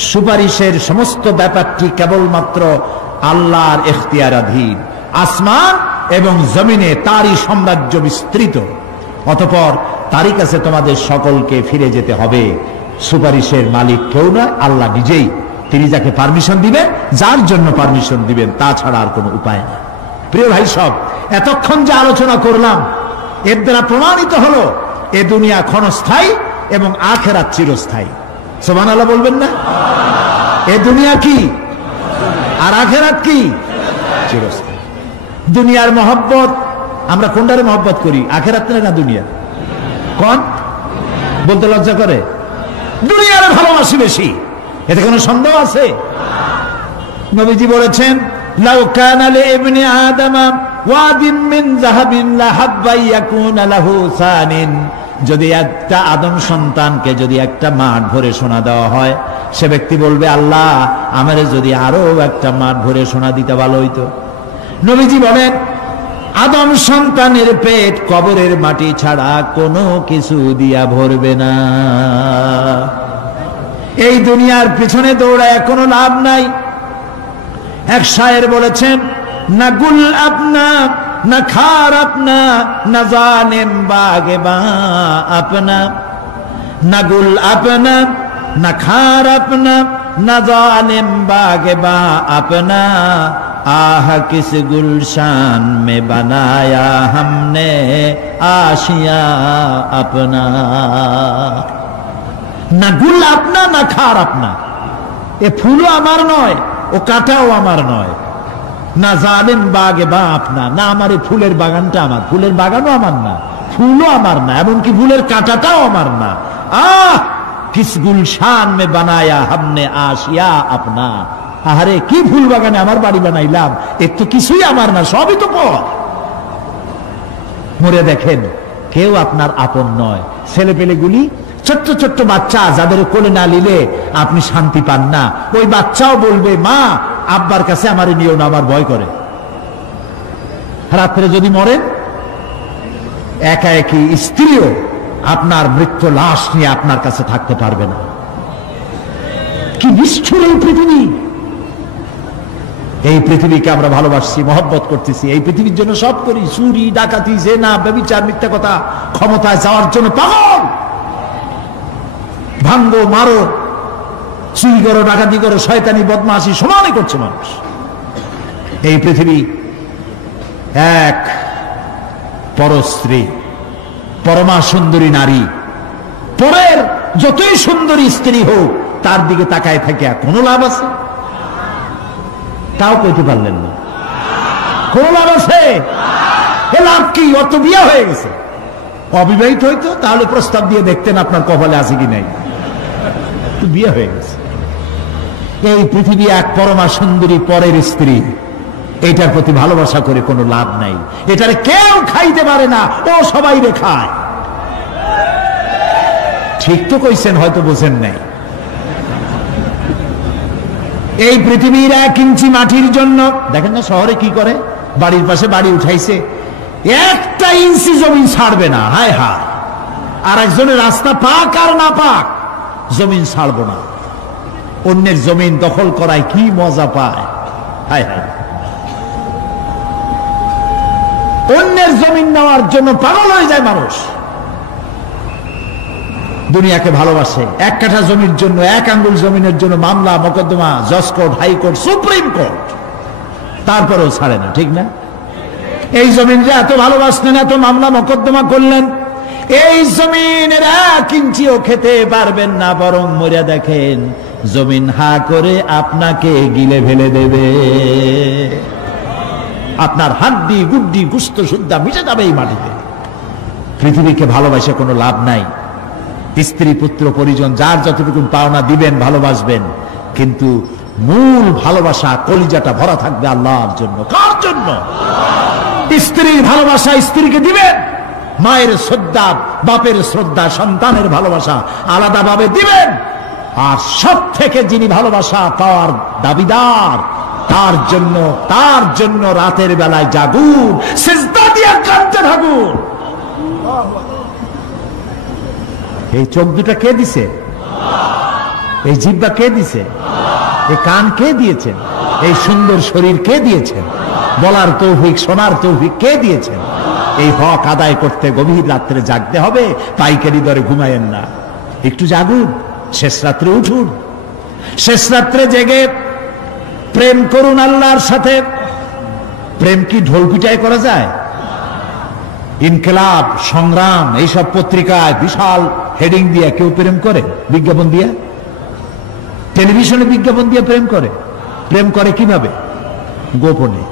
সুপারিশের সমস্ত ব্যাপারটি কেবলমাত্র আল্লাহর ইখতিয়ারাধীন। আসমান এবং জমিনে তারই সাম্রাজ্য বিস্তৃত, অতঃপর তারই কাছে তোমাদের সকলকে ফিরে যেতে হবে। সুপারিশের মালিক কেউ নয়, আল্লাহ নিজেই। তিনি যাকে পারমিশন দিবেন, যার জন্য পারমিশন দিবেন, তাছাড়া আর কোনো উপায় নেই। প্রিয় ভাই সব, এতক্ষণ যে আলোচনা করলাম এর দ্বারা প্রমাণিত হলো এ দুনিয়া ক্ষণস্থায়ী এবং আখিরাত চিরস্থায়ী। সুবহানাল্লাহ বলবেন না? এ দুনিয়া কি আর আখিরাত কি? চিরস্থায়ী। দুনিয়ার মহব্বত আমরা কোনটারে মহব্বত করি, আখিরাত না দুনিয়া? কোন বলতে লজ্জা করে? দুনিয়ারে ভালোবাসি বেশি, এতে কোনো সন্দেহ আছে? নবীজি বলেছেন, লাউ কানা লিইবনি আদামা ওয়াদিন মিন যাহাবিন লাহাব্বা ইয়াকুনা লাহু সানিন, যদি একটা আদম সন্তানকে যদি একটা মাঠ ভরে সোনা দেওয়া হয়, সে ব্যক্তি বলবে, আল্লাহ আমারে যদি আরো একটা মাঠ ভরে সোনা দিতে ভালো হইতো। নবীজি বলেন, আদম সন্তানের পেট কবরের মাটি ছাড়া কোনো কিছু দিয়া ভরবে না। এই দুনিয়ার পিছনে দৌড়ায় কোনো লাভ নাই। এক শায়ের বলেছেন, না গুল আপনা না খার আপনা না জানেম বাগে বা আপনা, না গুল আপনা না খার আপনা না জানেম বাগে বা আপনা, आह किस गुलशान में बनाया हमने आशिया अपना। না গুল আপনা না খার আপনা, এ ফুলও আমার নয়, ও কাঁটাও আমার নয়। না জালেম বাগে বা আপনা, না আমার এই ফুলের বাগানটা আমার, ফুলের বাগানও আমার না, ফুলও আমার না, এমনকি ফুলের কাঁটাটাও আমার না। আহ কিস গুলশান মে বানায়া হামনে আশিয়া আপনা, আরে কি ফুল বাগানে আমার বাড়ি বানাইলাম, এর তো কিছুই আমার না, সবই তো পর। মরে দেখেন কেউ আপনার আপন নয়। ছেলে পেলেগুলি, ছোট্ট ছোট্ট বাচ্চা যাদের কোলে না নিলে আপনি শান্তি পান না, ওই বাচ্চাও বলবে, মা আব্বার কাছে আমার নিয়েও না, আমার ভয় করে। রাত্রে যদি মরেন, একা একই স্ত্রীও আপনার মৃত্যু লাশ নিয়ে আপনার কাছে থাকতে পারবে না। কি নিষ্ঠুর এই পৃথিবী! এই পৃথিবীকে আমরা ভালোবাসছি, মহব্বত করতেছি, এই পৃথিবীর জন্য সব করি, চুরি ডাকাতি জেনা ব্যভিচার মিথ্যা কথা, ক্ষমতায় যাওয়ার জন্য পাগল। ভাঙ্গো মারো, চুরি করো, ডাকাতি করো, শয়তানি বদমাশি সমানে করছে মানুষ। এই পৃথিবী এক পরস্ত্রী, পরমা সুন্দরী নারী, পরের যতই সুন্দরী স্ত্রী হোক তার দিকে তাকায় থাকে কোনো লাভ আছে? তাও কইতে পারলেন না। কোন লাভ আছে? এ লাভ কি? অত বিয়ে হয়ে গেছে। অবিবাহিত হইতো তাহলে প্রস্তাব দিয়ে দেখতেন আপনার কপালে আছে কি নাই। বিয়ে হয়ে গেছে। এই পৃথিবী এক পরমা সুন্দরী পরের স্ত্রী, এটার প্রতি ভালোবাসা করে কোনো লাভ নাই। এটারে কেউ খাইতে পারে না, ও সবাই রে খায়। ঠিক তো কইছেন, হয়তো বোঝেন নাই। এই পৃথিবীর 1 ইঞ্চি মাটির জন্য দেখেন না শহরে কি করে, বাড়ির পাশে বাড়ি উঠাইছে, 1 ইঞ্চি জমি ছাড়বে না। হায় হায়! আর একজনের রাস্তা পাক আর না পাক, জমিন ছাড়বো না। অন্যের জমিন দখল করায় কি মজা পায়! হায় হায়! অন্যের জমিন নেওয়ার জন্য পাগল হয়ে যায় মানুষ। দুনিয়াকে ভালোবাসে, 1 কাঠা জমির জন্য, 1 আঙ্গুল জমিনের জন্য মামলা মোকদ্দমা, জজ কোর্ট, হাইকোর্ট, সুপ্রিম কোর্ট, তারপরেও ছাড়ে না। ঠিক না? এই জমিনটা এত ভালোবাসলেন, এত মামলা মোকদ্দমা করলেন, এই জমিনের 1 ইঞ্চিও খেতে পারবেন না, বরং মরিয়া দেখেন জমিন হা করে আপনাকে গিলে ফেলে দেবে। আপনার হাড্ডি গুড্ডি গুস্ত সুদ্ধা মিশে যাবে এই মাটিতে। পৃথিবীকে ভালোবাসে কোনো লাভ নাই। স্ত্রী পুত্র পরিজন যার যতটুকু পাওনা দিবেন, ভালোবাসবেন, কিন্তু মূল ভালোবাসা কলিজাটা ভরা থাকবে আল্লাহর জন্য। কার জন্য? স্ত্রীর ভালোবাসা স্ত্রীকে দিবেন, মায়ের শ্রদ্ধা, বাপের শ্রদ্ধা, সন্তানের ভালোবাসা আলাদাভাবে দিবেন। আর সব থেকে যিনি ভালোবাসা পাওয়ার দাবিদার, তার জন্য রাতের বেলায় জাগুন, সিজদা দিয়ে কাঁদতে থাকুন। এই চোখ দুটা কে দিছে? এই জিহ্বা কে দিছে? এই কান কে দিয়েছেন? এই সুন্দর শরীর কে দিয়েছেন? বলার তৌফিক, শোনার তৌফিক কে দিয়েছেন? এই হক আদায় করতে গভীর রাত্রে জাগতে হবে, পাইকারি দরে ঘুমায়েন না, একটু জাগুন, শেষ রাত্রে উঠুন, শেষ রাত্রে জেগে প্রেম করুন আল্লাহর সাথে। প্রেম কি ঢোল পিটায় করা যায়? ইনকিলাব, সংগ্রাম, এইসব পত্রিকায় বিশাল হেডিং দিয়ে কেউ প্রেম করে? বিজ্ঞাপন দিয়ে, টেলিভিশনে বিজ্ঞাপন দিয়ে প্রেম করে। প্রেম করে কিভাবে? গোপনে,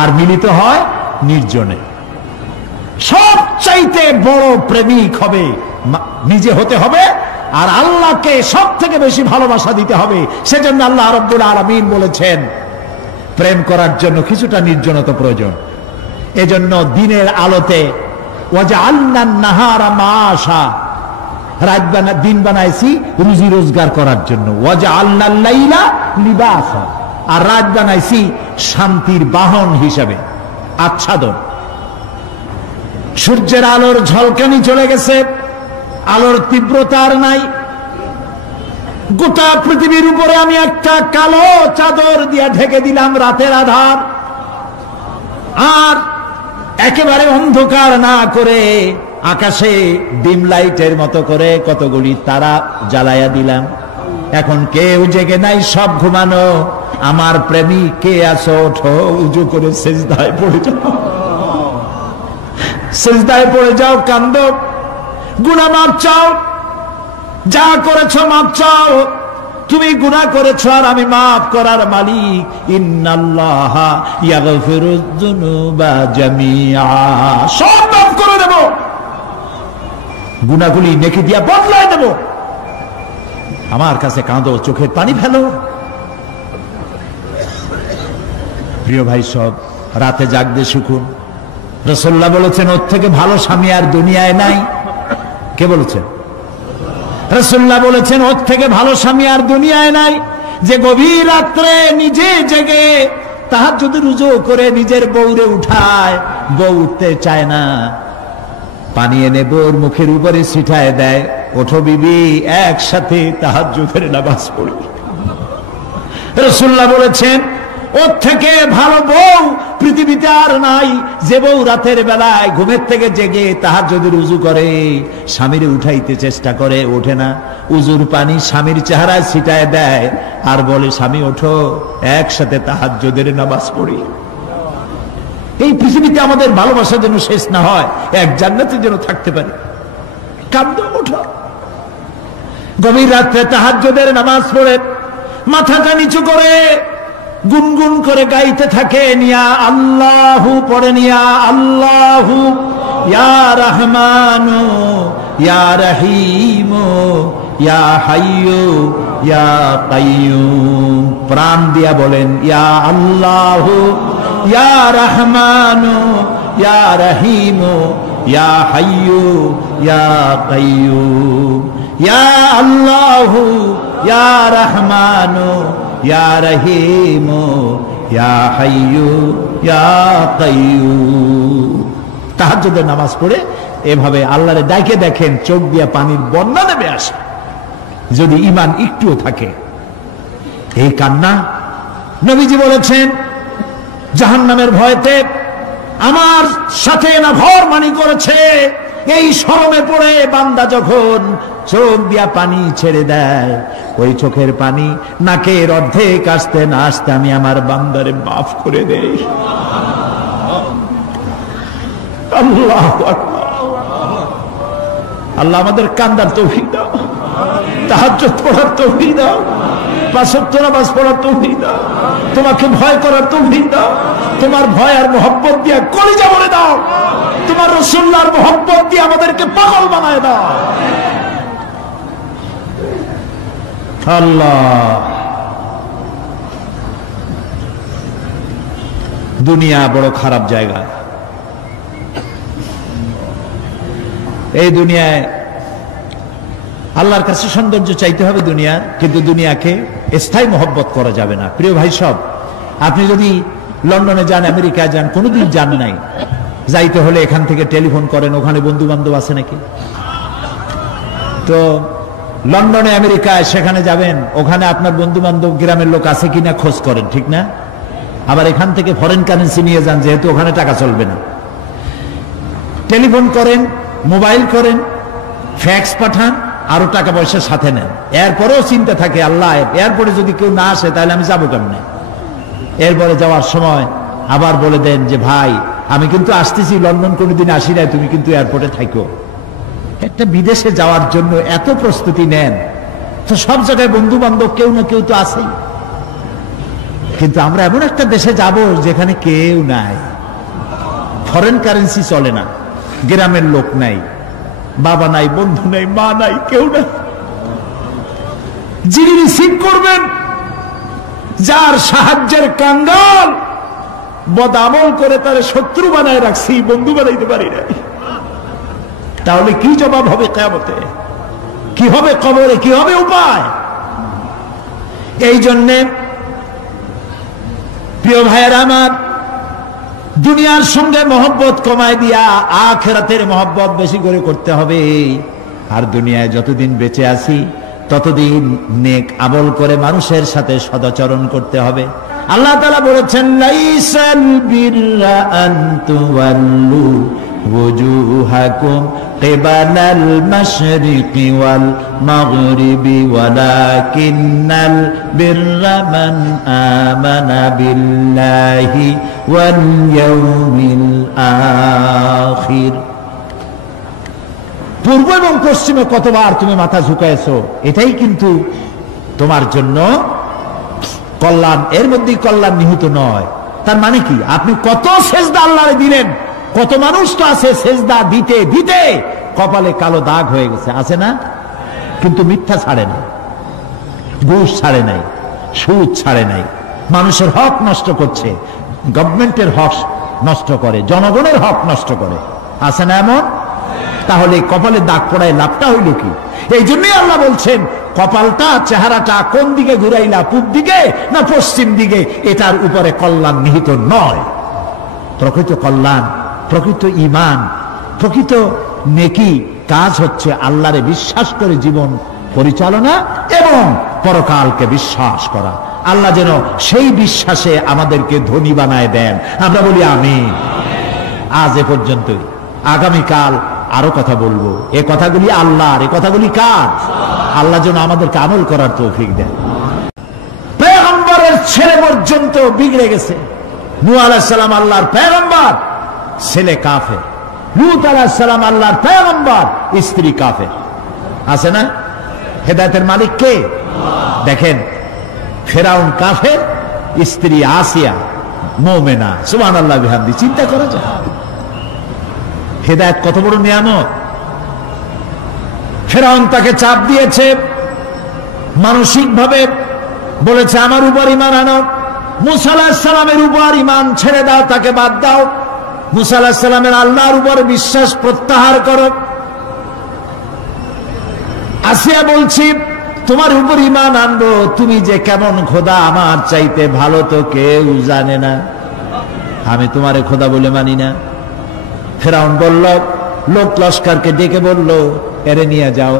আর মিলিত হয় নির্জনে। সবচাইতে বড় প্রেমিক হবে নিজে হতে হবে, আর আল্লাহকে সব থেকে বেশি ভালোবাসা দিতে হবে। সেজন্য আল্লাহ রাব্বুল আলামিন বলেছেন প্রেম করার জন্য কিছুটা নির্জনতা প্রয়োজন। এজন্য দিনের আলোতে ওয়াজআলনান নাহারা মাআশা, দিন বানাইছি রুজি রোজগার করার জন্য। ওয়াজআলনাল লাইলা লিবাসা, আর রাত বানাইছি শান্তির বাহন হিসাবে, আচ্ছাদন। সূর্যের আলোর ঝলকানি চলে গেছে, আলোর তীব্রতা আর নাই। গোটা পৃথিবীর উপরে আমি একটা কালো চাদর দিয়ে ঢেকে দিলাম রাতের আধার, আর একেবারে অন্ধকার না করে আকাশে ডিম লাইটের মতো করে কতগুলি তারা জ্বালায়া দিলাম। এখন কেউ জেগে নাই, সব ঘুমানো। আমার প্রেমিক কে আছো? ওঠো, উজু করে সিজদায় পড়ে যাও, সিজদায় পড়ে যাও, কান্দো, গুনাহ মাপ চাও, যা করেছো মাপ চাও। তুমি গুনাহ করেছো আর আমি মাফ করার মালিক। ইন্নাল্লাহা ইয়াগফিরুয যুনুবা জামিআ, সব মাফ করে দেব, গুনাহগুলি নেকি দিয়া বদলায় দেব। আমার কাছে কাঁদো, চোখের পানি ফেলো। প্রিয় ভাই, সব রাতে জাগতে শিখুন। রাসূলুল্লাহ বলেছেন ওর থেকে ভালো স্বামী আর দুনিয়ায় নাই। কে বলেছেন? রাসূলুল্লাহ বলেছেন ওর থেকে ভালো স্বামী আর দুনিয়ায় নাই, যে গভীর রাত্রে নিজে জেগে তাহাজ্জুদের রুজু করে নিজের বউরে উঠায়। বউ উঠতে চায় না, পানি এনে বউর মুখের উপরে ছিটায় দেয়, ওঠো বিবি, একসাথে তাহাজ্জুদের নামাজ পড়ি। রাসূলুল্লাহ বলেছেন ওর থেকে ভালো বউ পৃথিবীতে আর নাই, যে বউ রাতের বেলায় ঘুমের থেকে জেগে তাহাজ্জুদের উযু করে, স্বামীরে উঠাইতে চেষ্টা করে, ওঠে না, উযুর পানি স্বামীর চেহারায় ছিটায় দেয় আর বলে স্বামী ওঠো, একসাথে তাহাজ্জুদের নামাজ পড়ি। এই পৃথিবীতে আমাদের ভালোবাসা যেন শেষ না হয়, এক জান্নাতে যেন থাকতে পারে। কাঁদো, ওঠো, গভীর রাত্রে তাহাজ্জুদের নামাজ পড়ে মাথাটা নিচু করে গুনগুন করে গাইতে থাকে, নিয়া আল্লাহু পড়ে, নিয়া আল্লাহু ইয়া রহমানু ইয়া রহিমু ইয়া হাইয়ু ইয়া কাইয়ুম। প্রাণ দিয়া বলেন ইয়া আল্লাহু ইয়া রহমানু ইয়া রহিমু ইয়া হাইয়ু ইয়া কাইয়ুম। ইয়া আল্লাহু ইয়া রহমানু ইয়া রহিমু ইয়া হাইয়ু ইয়া কাইয়ুম। তাহাজ্জুদের নামাজ পড়ে এভাবে আল্লাহরে ডাকে দেখেন, চোখ দিয়া পানির বন্যা নেমে আসে যদি ঈমান একটুও থাকে। এই কান্না, নবীজি বলেছেন জাহান্নামের ভয়তে আমার সাথে না ভরমানি করেছে। এই শরমে পড়ে বান্দা যখন চোখ দিয়া পানি ছেড়ে দেয়, ওই চোখের পানি নাকের অর্ধেক আসতে না আসতে আমি আমার বান্দারে মাফ করে দেই। আল্লাহু আকবার। আল্লাহ আমাদের কান্দার তৌফিক দাও, তাহাজ্জুদ পড়ার তৌফিক দাও, পাঁচ ওয়াক্ত নামাজ পড়ার তৌফিক দাও, তোমাকে ভয় করার তৌফিক দাও, তোমার ভয় আর মোহব্বত দিয়ে কলিজা ভরে দাও, তোমার রাসূলুল্লাহর মোহব্বত দিয়ে আমাদেরকে পাগল বানায় দাও। আল্লাহ, দুনিয়া বড় খারাপ জায়গা। এই দুনিয়ায় আল্লাহর কাছে সৌন্দর্য চাইতে হবে দুনিয়ার, কিন্তু দুনিয়াকে স্থায়ী মহব্বত করা যাবে না। প্রিয় ভাই সব, আপনি যদি লন্ডনে যান, আমেরিকায় যান, কোনোদিন যান নাই, যাইতে হলে এখান থেকে টেলিফোন করেন, ওখানে বন্ধু বান্ধব আছে নাকি? তো লন্ডনে আমেরিকায় সেখানে যাবেন, ওখানে আপনার বন্ধু বান্ধব গ্রামের লোক আছে কিনা খোঁজ করেন, ঠিক না? আবার এখান থেকে ফরেন কারেন্সি নিয়ে যান, যেহেতু ওখানে টাকা চলবে না। টেলিফোন করেন, মোবাইল করেন, ফ্যাক্স পাঠান, আরো টাকা পয়সা সাথে নেন। এরপরেও চিন্তা থাকে, আল্লাহ এরপরে যদি কেউ না আসে তাহলে আমি যাবো কেমনে? এরপরে যাওয়ার সময় আবার বলে দেন যে ভাই আমি কিন্তু আসতেছি, লন্ডন কোনোদিন আসি নাই, তুমি কিন্তু এয়ারপোর্টে থাকো। একটা বিদেশে যাওয়ার জন্য এত প্রস্তুতি নেন, তো সব জায়গায় বন্ধু বান্ধব কেউ না কেউ তো আছেই, কিন্তু আমরা এমন একটা দেশে যাব যেখানে কেউ নাই, ফরেন কারেন্সি চলে না, গ্রামের লোক নাই, বাবা নাই, বন্ধু নাই, মা নাই, কেউ নাই। যিনি রিসিভ করবেন, যার সাহায্যের কাঙ্গাল, বদামল করে তার শত্রু বানায় রাখছি, বন্ধু বানাইতে পারি নাই, তাহলে কি জবাব হবে কিয়ামতে? কি হবে কবরে? কি হবে উপায়? এই জন্যে প্রিয় ভাইয়েরা আমার, দুনিয়ার সঙ্গে মহব্বত কমায় দিয়া আখিরাতের মহব্বত বেশি করে করতে হবে। আর দুনিয়ায় যতদিন বেঁচে আছি ততদিন নেক আমল করে মানুষের সাথে সদাচরণ করতে হবে। আল্লাহ তাআলা বলেছেন, লাইসাল বিররা আন তুওয়াল্লু ওয়াজুহাকুম কিবালাল মাশরিকি ওয়াল মাগরিবি ওয়ালাকিন্নাল বিররা মান আমানা বিল্লাহি ওয়াল ইয়াউমিল আখির। পূর্ব এবং পশ্চিমে কতবার তুমি মাথা ঝুঁকাইছো, এটাই কিন্তু তোমার জন্য কল্যাণ। এর মধ্যে কল্যাণ নিহিত নয়। তার মানে কি? আপনি কত সেজদা আল্লাহরে দিলেন, কত মানুষ তো আছে সেজদা দিতে দিতে কপালে কালো দাগ হয়ে গেছে, আছে না? কিন্তু মিথ্যা ছাড়ে না, ঘুষ ছাড়ে নাই, সুদ ছাড়ে নাই, মানুষের হক নষ্ট করছে, গভর্নমেন্টের হক নষ্ট করে, জনগণের হক নষ্ট করে, আছে না এমন? তাহলে কপালে দাগ পড়ায় লাভটা হইল কি? এই জন্যই আল্লাহ বলছেন, কপালটা, চেহারাটা কোন দিকে ঘুরাইলা, পূব দিকে না পশ্চিম দিকে, এটার উপরে কল্যাণ নিহিত নয়। প্রকৃত কল্যাণ, প্রকৃত ঈমান, প্রকৃত নেকি কাজ হচ্ছে আল্লাহরে বিশ্বাস করে জীবন পরিচালনা এবং পরকালকে বিশ্বাস করা। আল্লাহ যেন সেই বিশ্বাসে আমাদেরকে ধনী বানায় দেন, আমরা বলি আমিন। আজ এ পর্যন্তই, আগামীকাল আরো কথা বলবো। এ কথাগুলি আল্লাহর, এ কথাগুলি কার? আল্লাহ যেন আমাদেরকে আমল করার তৌফিক দেন। পয়গম্বরের ছেলে পর্যন্ত বিগড়ে গেছে। নূহ আলাইহিস সালাম আল্লাহর পয়গম্বর, ছেলে কাফের। লূত আলাইহিস সালাম আল্লাহর পয়গম্বর, স্ত্রী কাফের। আছে না? হেদায়েতের মালিক কে? দেখেন, ফেরাউন কাফের, স্ত্রী আসিয়া মুমিনা। সুবহানাল্লাহ বিহামদি। চিন্তা করা যায় হেদায়েত কত বড় নিয়ামত। ফেরাউন তাকে চাপ দিয়েছে, মানসিক ভাবে বলেছে আমার উপর ঈমান আনো, মূসা আলাইহিস সালামের উপর ঈমান ছেড়ে দাও, তাকে বাদ দাও, মূসা আলাইহিস সালামের আল্লাহর উপর বিশ্বাস প্রত্যাহার করো। আসিয়া বলছি তোমার উপর ঈমান আনবো, তুমি যে কেমন খোদা, আমার চাইতে ভালো তো কেউ জানে না, আমি তোমারে খোদা বলে মানি না। ফেরাউন বলল, লোক লস্করকে ডেকে বলল, এরে নিয়ে যাও,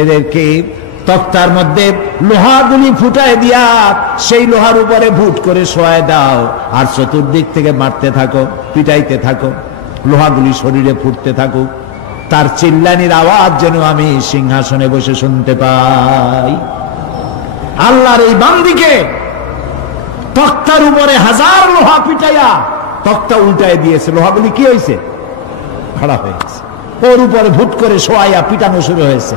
এদেরকে তক্তার মধ্যে লোহাগুলি ফুটায় দিয়া সেই লোহার উপরে ভুট করে শোয়ায় দাও, আর চতুর্দিক থেকে মারতে থাকো, পিটাইতে থাকো, লোহাগুলি শরীরে ফুটতে থাকুক, তার চিল্লানির আওয়াজ যেন আমি সিংহাসনে বসে শুনতে পাই। আল্লাহর এই বান্দিকে তক্তার উপরে হাজার লোহা পিটাইয়া তক্তা উল্টায় দিয়েছে। লোহাগুলি কি হয়েছে? খাড়া হয়ে গেছে, ওর উপরে ভুট করে শোয়াইয়া পিটানো শুরু হয়েছে।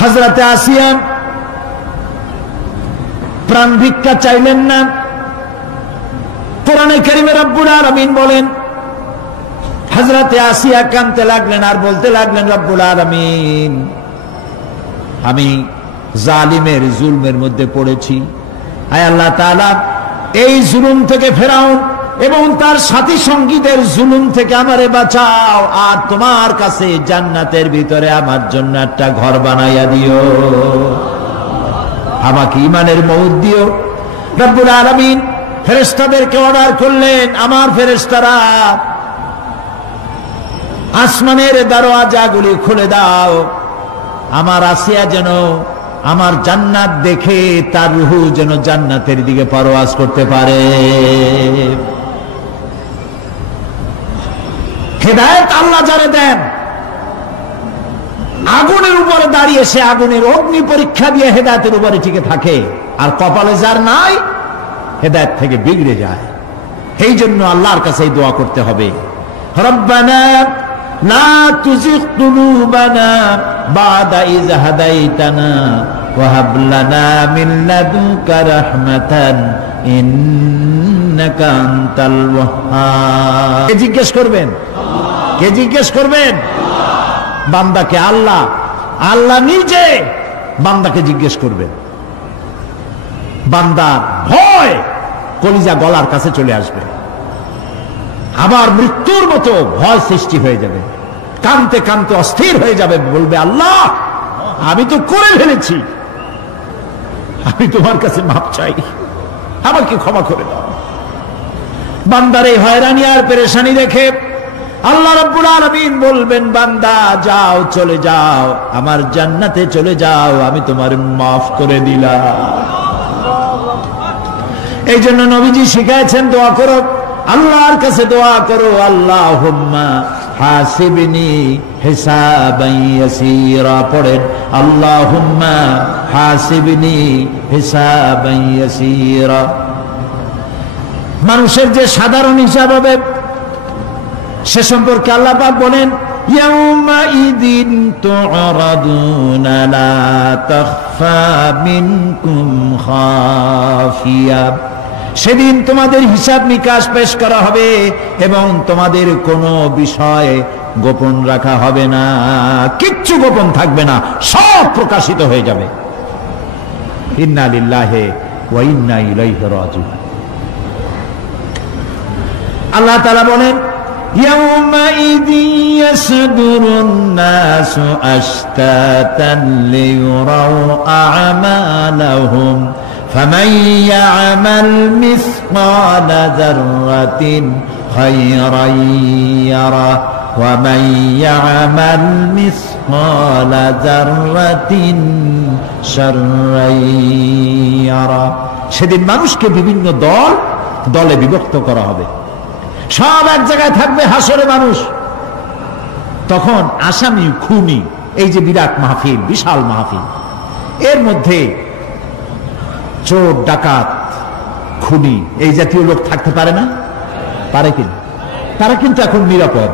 হযরতে আসিয়া প্রাণ ভিক্ষা চাইলেন না। কোরআনে কারিমে রব্বুল আলামিন বলেন, হযরতে আসিয়া কাঁদতে লাগলেন আর বলতে লাগলেন, রব্বুল আলামিন, আমি জালিমের জুলমের মধ্যে পড়েছি, আয় আল্লাহ তাআলা এই জুলুম থেকে ফেরাউন এবং তার সাথী সঙ্গীদের জুলুম থেকে আমারে বাঁচাও, আর তোমার কাছে জান্নাতের ভিতরে আমার জন্য একটা ঘর বানাইয়া দিও, আমাকে ঈমানের মউত দিও। রব্বুল আলামিন ফেরেশতাদেরকে অর্ডার করলেন, আমার ফেরেশতারা আসমানের দরওয়াজাগুলি খুলে দাও, আমার আসিয়া যেন আমার জান্নাত দেখে তার রূহ যেন জান্নাতের দিকে পরওয়াজ করতে পারে। হেদায়েত আল্লাহ যারে দেন, আগুনের উপরে দাঁড়িয়ে সে আগুনের অগ্নি পরীক্ষা দিয়ে হেদায়েতের উপরে টিকে থাকে, আর কপালে যার নাই হেদায়েত থেকে বিগড়ে যায়। এই জন্য আল্লাহর কাছে দোয়া করতে হবে, রব্বানা লা তুজিগ কুলুবানা বাদা ইয হাদাইতানা ওয়া হাব লানা মিন লাদুনকা রাহমাতান ইন্নাকা আনতাল ওয়াহ্হাব। কে জিজ্ঞেস করবেন? কে জিজ্ঞেস করবেন? বান্দাকে আল্লাহ, আল্লাহ নিজে বান্দাকে জিজ্ঞেস করবেন। বান্দার ভয় কলিজা গলার কাছে চলে আসবে, আবার মৃত্যুর মতো ভয় সৃষ্টি হয়ে যাবে, কাঁদতে কাঁদতে অস্থির হয়ে যাবে, বলবে, আল্লাহ আমি তো করে ফেলেছি, আমি তোমার কাছে মাপ চাই, আমাকে ক্ষমা করে দাও। বান্দার এই হয়রানি আর পেরেশানি দেখে আল্লাহ রাব্বুল আলামিন বলবেন, বান্দা যাও, চলে যাও, আমার জান্নাতে চলে যাও, আমি তোমার মাফ করে দিলাম। এই জন্য নবীজি শিখাইছেন, দোয়া করো, আল্লাহর কাছে দোয়া করো, আল্লাহুম্মা হাসিবনি হিসাবান ইয়াসীরা। পড়েন, আল্লাহুম্মা হাসিবনি হিসাবান ইয়াসীরা। মানুষের যে সাধারণ হিসাব হবে সে সম্পর্কে আল্লাহ পাক বলেন, ইয়াউমা ইদিন তু'রাদুনা লা তাখফা মিনকুম খাফিয়া। সেদিন তোমাদের হিসাব নিকাশ পেশ করা হবে এবং তোমাদের কোনো বিষয় গোপন রাখা হবে না, কিচ্ছু গোপন থাকবে না, সব প্রকাশিত হয়ে যাবে। ইন্না লিল্লাহি ওয়া ইন্না ইলাইহি রাজিউন। আল্লাহ তাআলা বলেন, يومئذ يصدر الناس أشتاتا ليروا أعمالهم فمن يعمل مثقال ذرة خيرا يره ومن يعمل مثقال ذرة شرا يره। সেদিন মানুষকে বিভিন্ন দলে বিভক্ত করা হবে, সব এক জায়গায় থাকবে হাসরে মানুষ। তখন আসামি খুনি, এই যে বিরাট মাহফিল, বিশাল মাহফিল, এর মধ্যে চোর ডাকাত খুনি এই জাতীয় লোক থাকতে পারে না? পারে কিনা? তারা কিন্তু এখন নিরাপদ,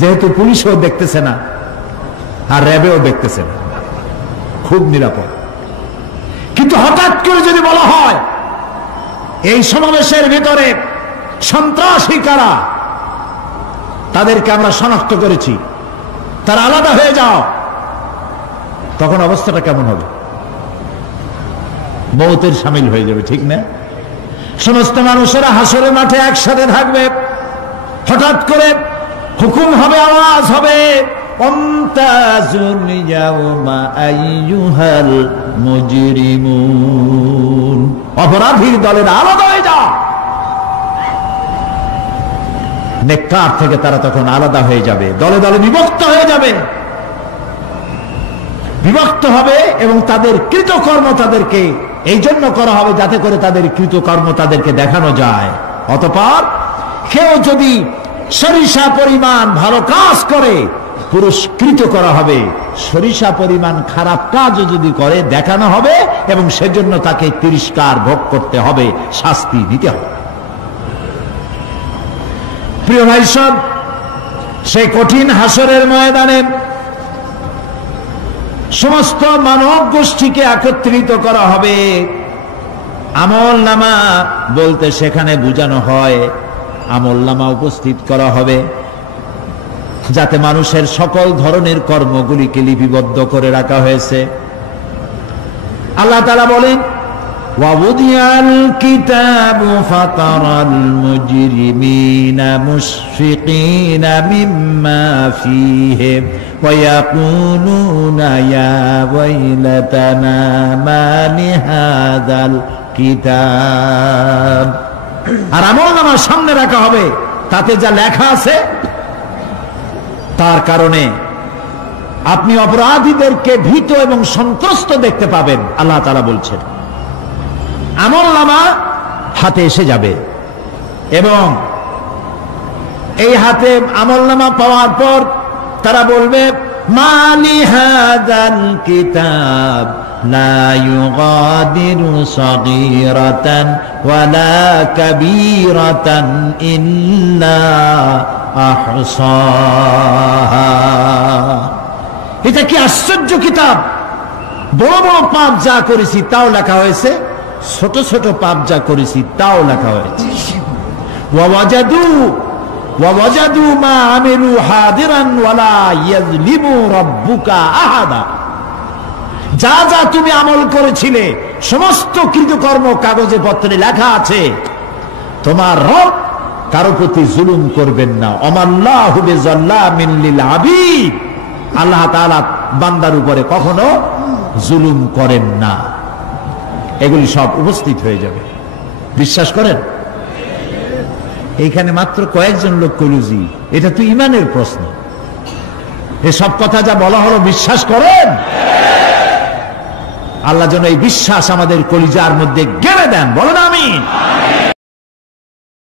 যেহেতু পুলিশও দেখতেছে না আর র্যাবেও দেখতেছে না, খুব নিরাপদ। কিন্তু হঠাৎ করে যদি বলা হয় এই সমাবেশের ভিতরে সন্ত্রাসী কারা, তাদেরকে আমরা শনাক্ত করেছি, তারা আলাদা হয়ে যাও, তখন অবস্থাটা কেমন হবে? মৌতের শামিল হয়ে যাবে, ঠিক না? সমস্ত মানুষেরা হাসরের মাঠে একসাথে থাকবে, হঠাৎ করে হুকুম হবে, আওয়াজ হবে, অমতাজুল ইয়াউমা আইয়ুহাল মুজরিমুন। অপরাধীর দলের আলাদা হয়ে যাও। নেককার থেকে তারা তখন আলাদা হয়ে যাবে, দলে দলে বিভক্ত হয়ে যাবে, বিভক্ত হবে এবং তাদের কৃতকর্ম তাদেরকে এই জন্য করা হবে যাতে করে তাদের কৃতকর্ম তাদেরকে দেখানো যায়। অতঃপর কেউ যদি সরিষা পরিমাণ ভালো কাজ করে পুরস্কৃত করা হবে, সরিষা পরিমাণ খারাপ কাজও যদি করে দেখানো হবে এবং সেজন্য তাকে তিরস্কার ভোগ করতে হবে, শাস্তি দিতে হবে। প্রিয় ভাই সব, সেই কঠিন হাসরের ময়দানে সমস্ত মানব গোষ্ঠীকে একত্রিত করা হবে। আমল নামা বলতে সেখানে বোঝানো হয় আমল নামা উপস্থিত করা হবে, যাতে মানুষের সকল ধরনের কর্মগুলিকে লিপিবদ্ধ করে রাখা হয়েছে। আল্লাহ তাআলা বলেন, ওয়াউদিয়াল কিতাবু ফাতারাল মুজরিমিনা মুশফিকিনা মিম্মা ফীহি ওয়া ইয়াকুলুনা ইয়া ওয়াইলাতানা মা লিহাযাল কিতাব। আর আমলনামা সামনে রাখা হবে, তাতে যা লেখা আছে তার কারণে আপনি অপরাধীদেরকে ভীত এবং সন্ত্রস্ত দেখতে পাবেন। আল্লাহ তাআলা বলছেন আমলনামা হাতে এসে যাবে এবং এই হাতে আমলনামা পাওয়ার পর তারা বলবে, মা লিহাযাল কিতাব লা ইউগাদিরু সাগীরাতান ওয়ালা কাবীরাতান ইল্লা আহসাহা। এটা কি আশ্চর্য কিতাব! বড় বড় পাপ যা করেছি তাও লেখা হয়েছে, ছোট ছোট পাপ যা করেছি তাও লেখা হয়েছে। ওয়াজাদু মা আমিলু হাদিরান ওয়ালা ইয়াযলিমু রাব্বুকা আহাদা। যা যা তুমি আমল করেছিলে সমস্ত কৃতকর্ম কাগজে পত্রে লেখা আছে। তোমার রব কারো প্রতি জুলুম করবেন না। আমাল্লাহু বিযাল্লামিন লিল আবিদ। আল্লাহ তাআলা বান্দার উপরে কখনো জুলুম করেন না। এগুলি সব উপস্থিত হয়ে যাবে, বিশ্বাস করেন? এইখানে মাত্র কয়েকজন লোক কলুজি, এটা তো ইমানের প্রশ্ন। এসব কথা যা বলা হলো বিশ্বাস করেন? আল্লাহ যেন এই বিশ্বাস আমাদের কলিজার মধ্যে গেড়ে দেন, বলেন আমিন।